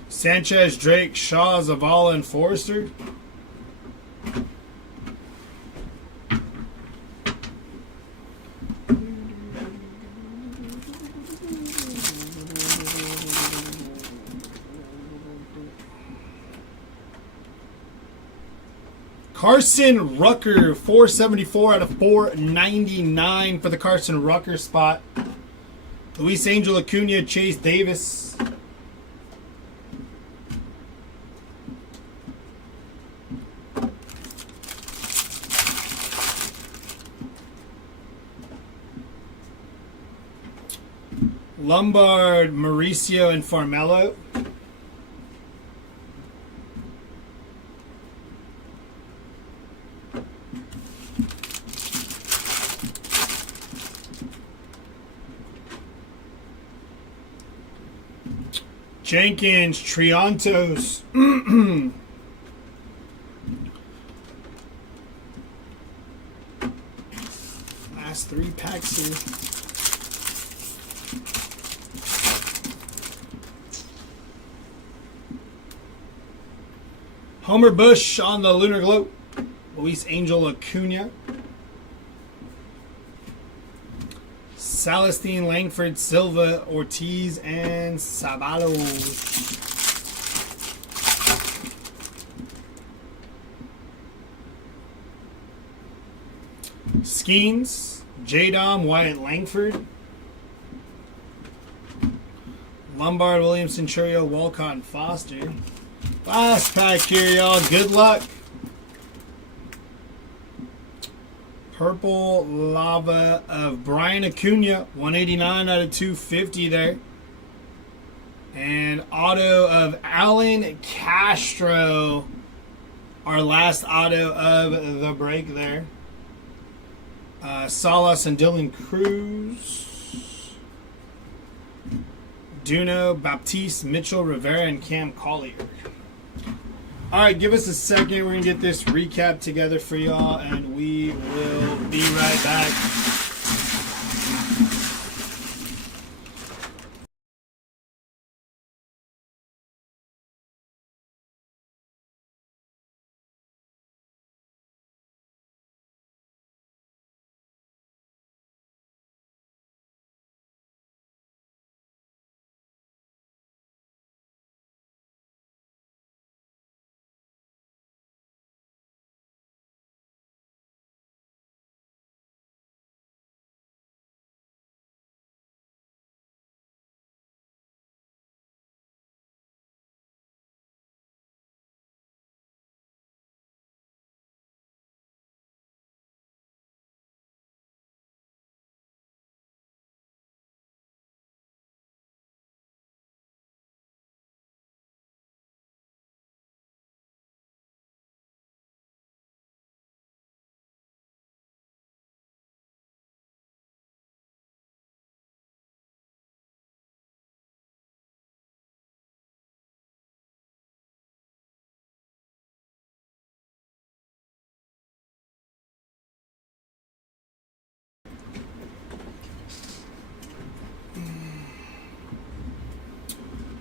Sanchez, Drake, Shaw, Zavala, and Forrester. Carson Rucker, 474 out of 499 for the Carson Rucker spot. Luis Angel Acuna, Chase Davis. Lombard, Mauricio, and Farmelo. Jenkins, Triantos. Last 3 packs here. Homer Bush on the Lunar Globe. Luis Angel Acuna. Celestine, Langford, Silva, Ortiz, and Savalos. Skeens, J-Dom, Wyatt Langford. Lombard, Williamson, Churio, Walcott, and Foster. Last pack here, y'all. Good luck. Purple Lava of Brian Acuna, 189 out of 250 there. And auto of Alan Castro, our last auto of the break there. Salas and Dylan Cruz. Duno, Baptiste, Mitchell, Rivera, and Cam Collier. All right, give us a second. We're going to get this recap together for y'all, and we will be right back.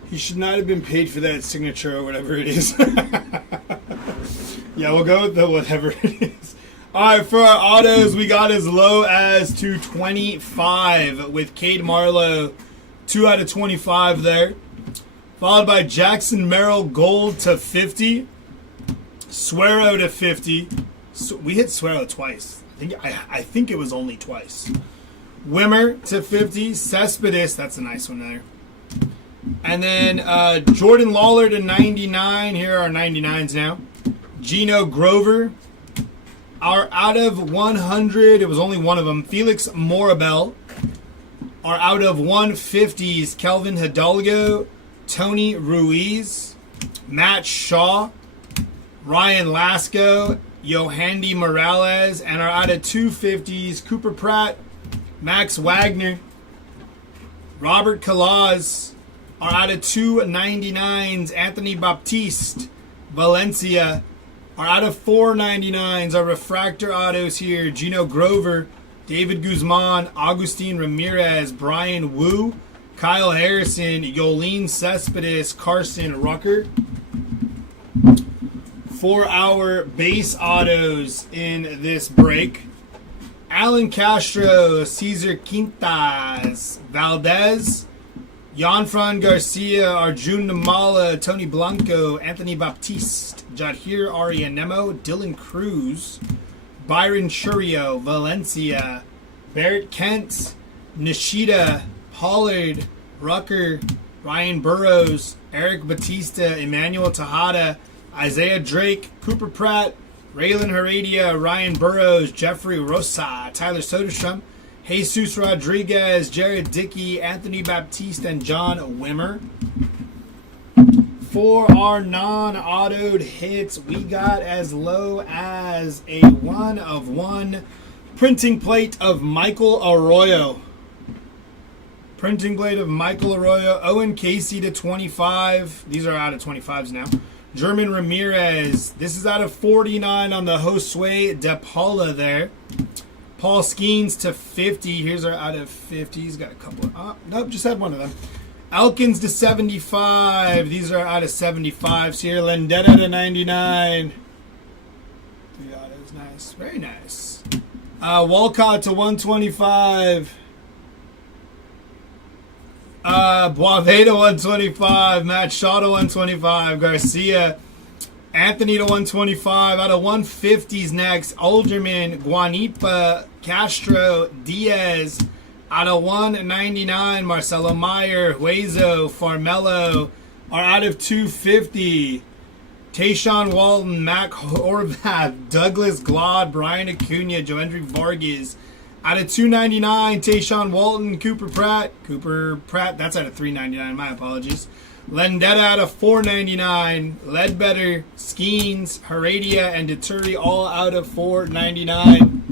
He should not have been paid for that signature or whatever it is. Yeah, we'll go with the whatever it is. All right, for our autos, we got as low as 225 with Cade Marlowe, 2 out of 25 there. Followed by Jackson Merrill gold to 50. Suero to 50. So we hit Suero twice. I think it was only twice. Wimmer to 50. Cespedes, that's a nice one there. And then Jordan Lawler to 99. Here are 99s now. Gino Grover. Our out of 100, it was only one of them. Felix Morabel. Our out of 150s, Kelvin Hidalgo, Tony Ruiz, Matt Shaw, Ryan Lasco, Yohandy Morales, and our out of 250s, Cooper Pratt, Max Wagner, Robert Calaz. Our out of 299s, Anthony Baptiste, Valencia. Our out of 499s, our refractor autos here, Gino Grover, David Guzman, Agustin Ramirez, Brian Wu, Kyle Harrison, Yolene Cespedes, Carson Rucker. For our base autos in this break, Alan Castro, Cesar Quintas, Valdez, Yanfran Garcia, Arjun Namala, Tony Blanco, Anthony Baptiste, Jadhir Arianemo, Dylan Cruz, Byron Churio, Valencia, Barrett Kent, Nishida, Pollard, Rucker, Ryan Burrows, Eric Batista, Emmanuel Tejada, Isaiah Drake, Cooper Pratt, Raylan Heredia, Ryan Burrows, Jeffrey Rosa, Tyler Soderstrom, Jesus Rodriguez, Jared Dickey, Anthony Baptiste, and John Wimmer. For our non-autoed hits, we got as low as a 1 of 1 printing plate of Michael Arroyo. Printing plate of Michael Arroyo. Owen Casey to 25. These are out of 25s now. German Ramirez. This is out of 49 on the Josue De Paula there. Paul Skeens to 50. Here's our out of 50. He's got a couple of... nope, just had one of them. Elkins to 75. These are out of 75s here. Lendetta to 99. 3 autos. Nice. Very nice. Walcott to 125. Boisvert to 125. Matt Shaw to 125. Garcia. Anthony to 125. Out of 150s next. Alderman, Guanipa, Castro, Diaz. Out of 199, Marcelo Meyer, Huezo, Farmelo. Are out of 250. Tayshawn Walton, Mac Horvath, Douglas Glod, Brian Acuna, Joendry Vargas. Out of 299, Tayshawn Walton, Cooper Pratt, that's out of 399, my apologies. Lendetta out of 499, Ledbetter, Skeens, Heredia, and Deturi all out of 499.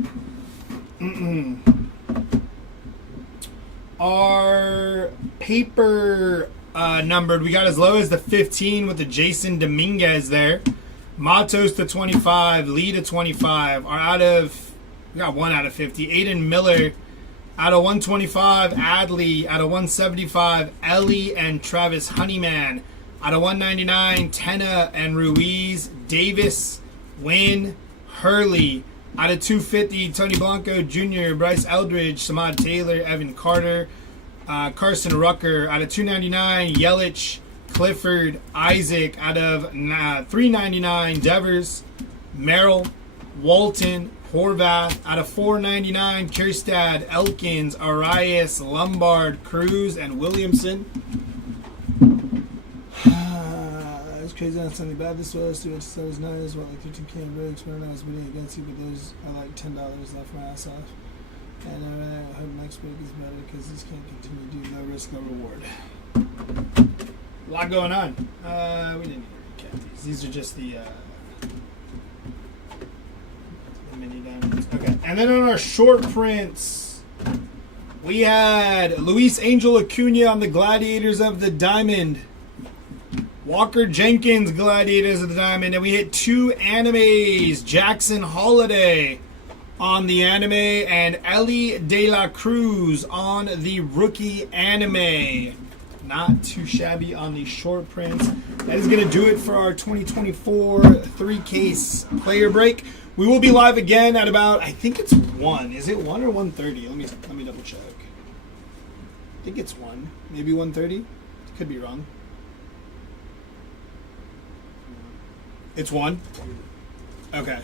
Our paper numbered, we got as low as the 15 with the Jason Dominguez there. Matos to 25, Lee to 25. Our out of, we got 1 out of 50. Aiden Miller out of 125. Adley out of 175. Ellie and Travis Honeyman out of 199. Tenna and Ruiz. Davis, Wynn, Hurley. Out of 250, Tony Blanco Jr., Bryce Eldridge, Samad Taylor, Evan Carter, Carson Rucker. Out of 299, Yelich, Clifford, Isaac. Out of 399, Devers, Merrill, Walton, Horvath. Out of 499, Kierstad, Elkins, Arias, Lombard, Cruz, and Williamson. It's crazy on something bad this was. Students said it was nice. What, like 13K really experiment bidding against you, but there's like $10 left my ass off. And I hope next week is better because this can't continue to do no risk, no reward. A lot going on. We didn't even recap these. These are just the mini diamonds. Okay. And then on our short prints, we had Luis Angel Acuna on the Gladiators of the Diamond. Walker Jenkins, Gladiators of the Diamond. And we hit 2 animes. Jackson Holiday on the anime and Ellie De La Cruz on the rookie anime. Not too shabby on the short prints. That is going to do it for our 2024 3-case player break. We will be live again at about, I think it's 1. Is it 1 or 1:30? Let me double check. I think it's 1. Maybe 1:30? Could be wrong. It's 1? Okay.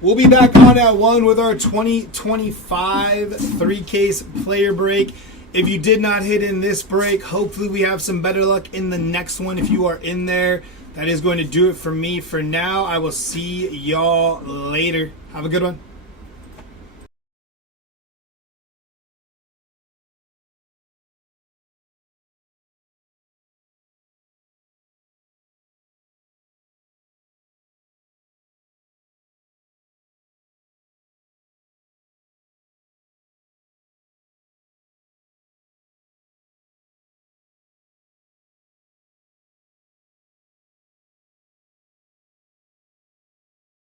We'll be back on at 1 with our 2025 3-case player break. If you did not hit in this break, hopefully we have some better luck in the next one if you are in there. That is going to do it for me for now. I will see y'all later. Have a good one.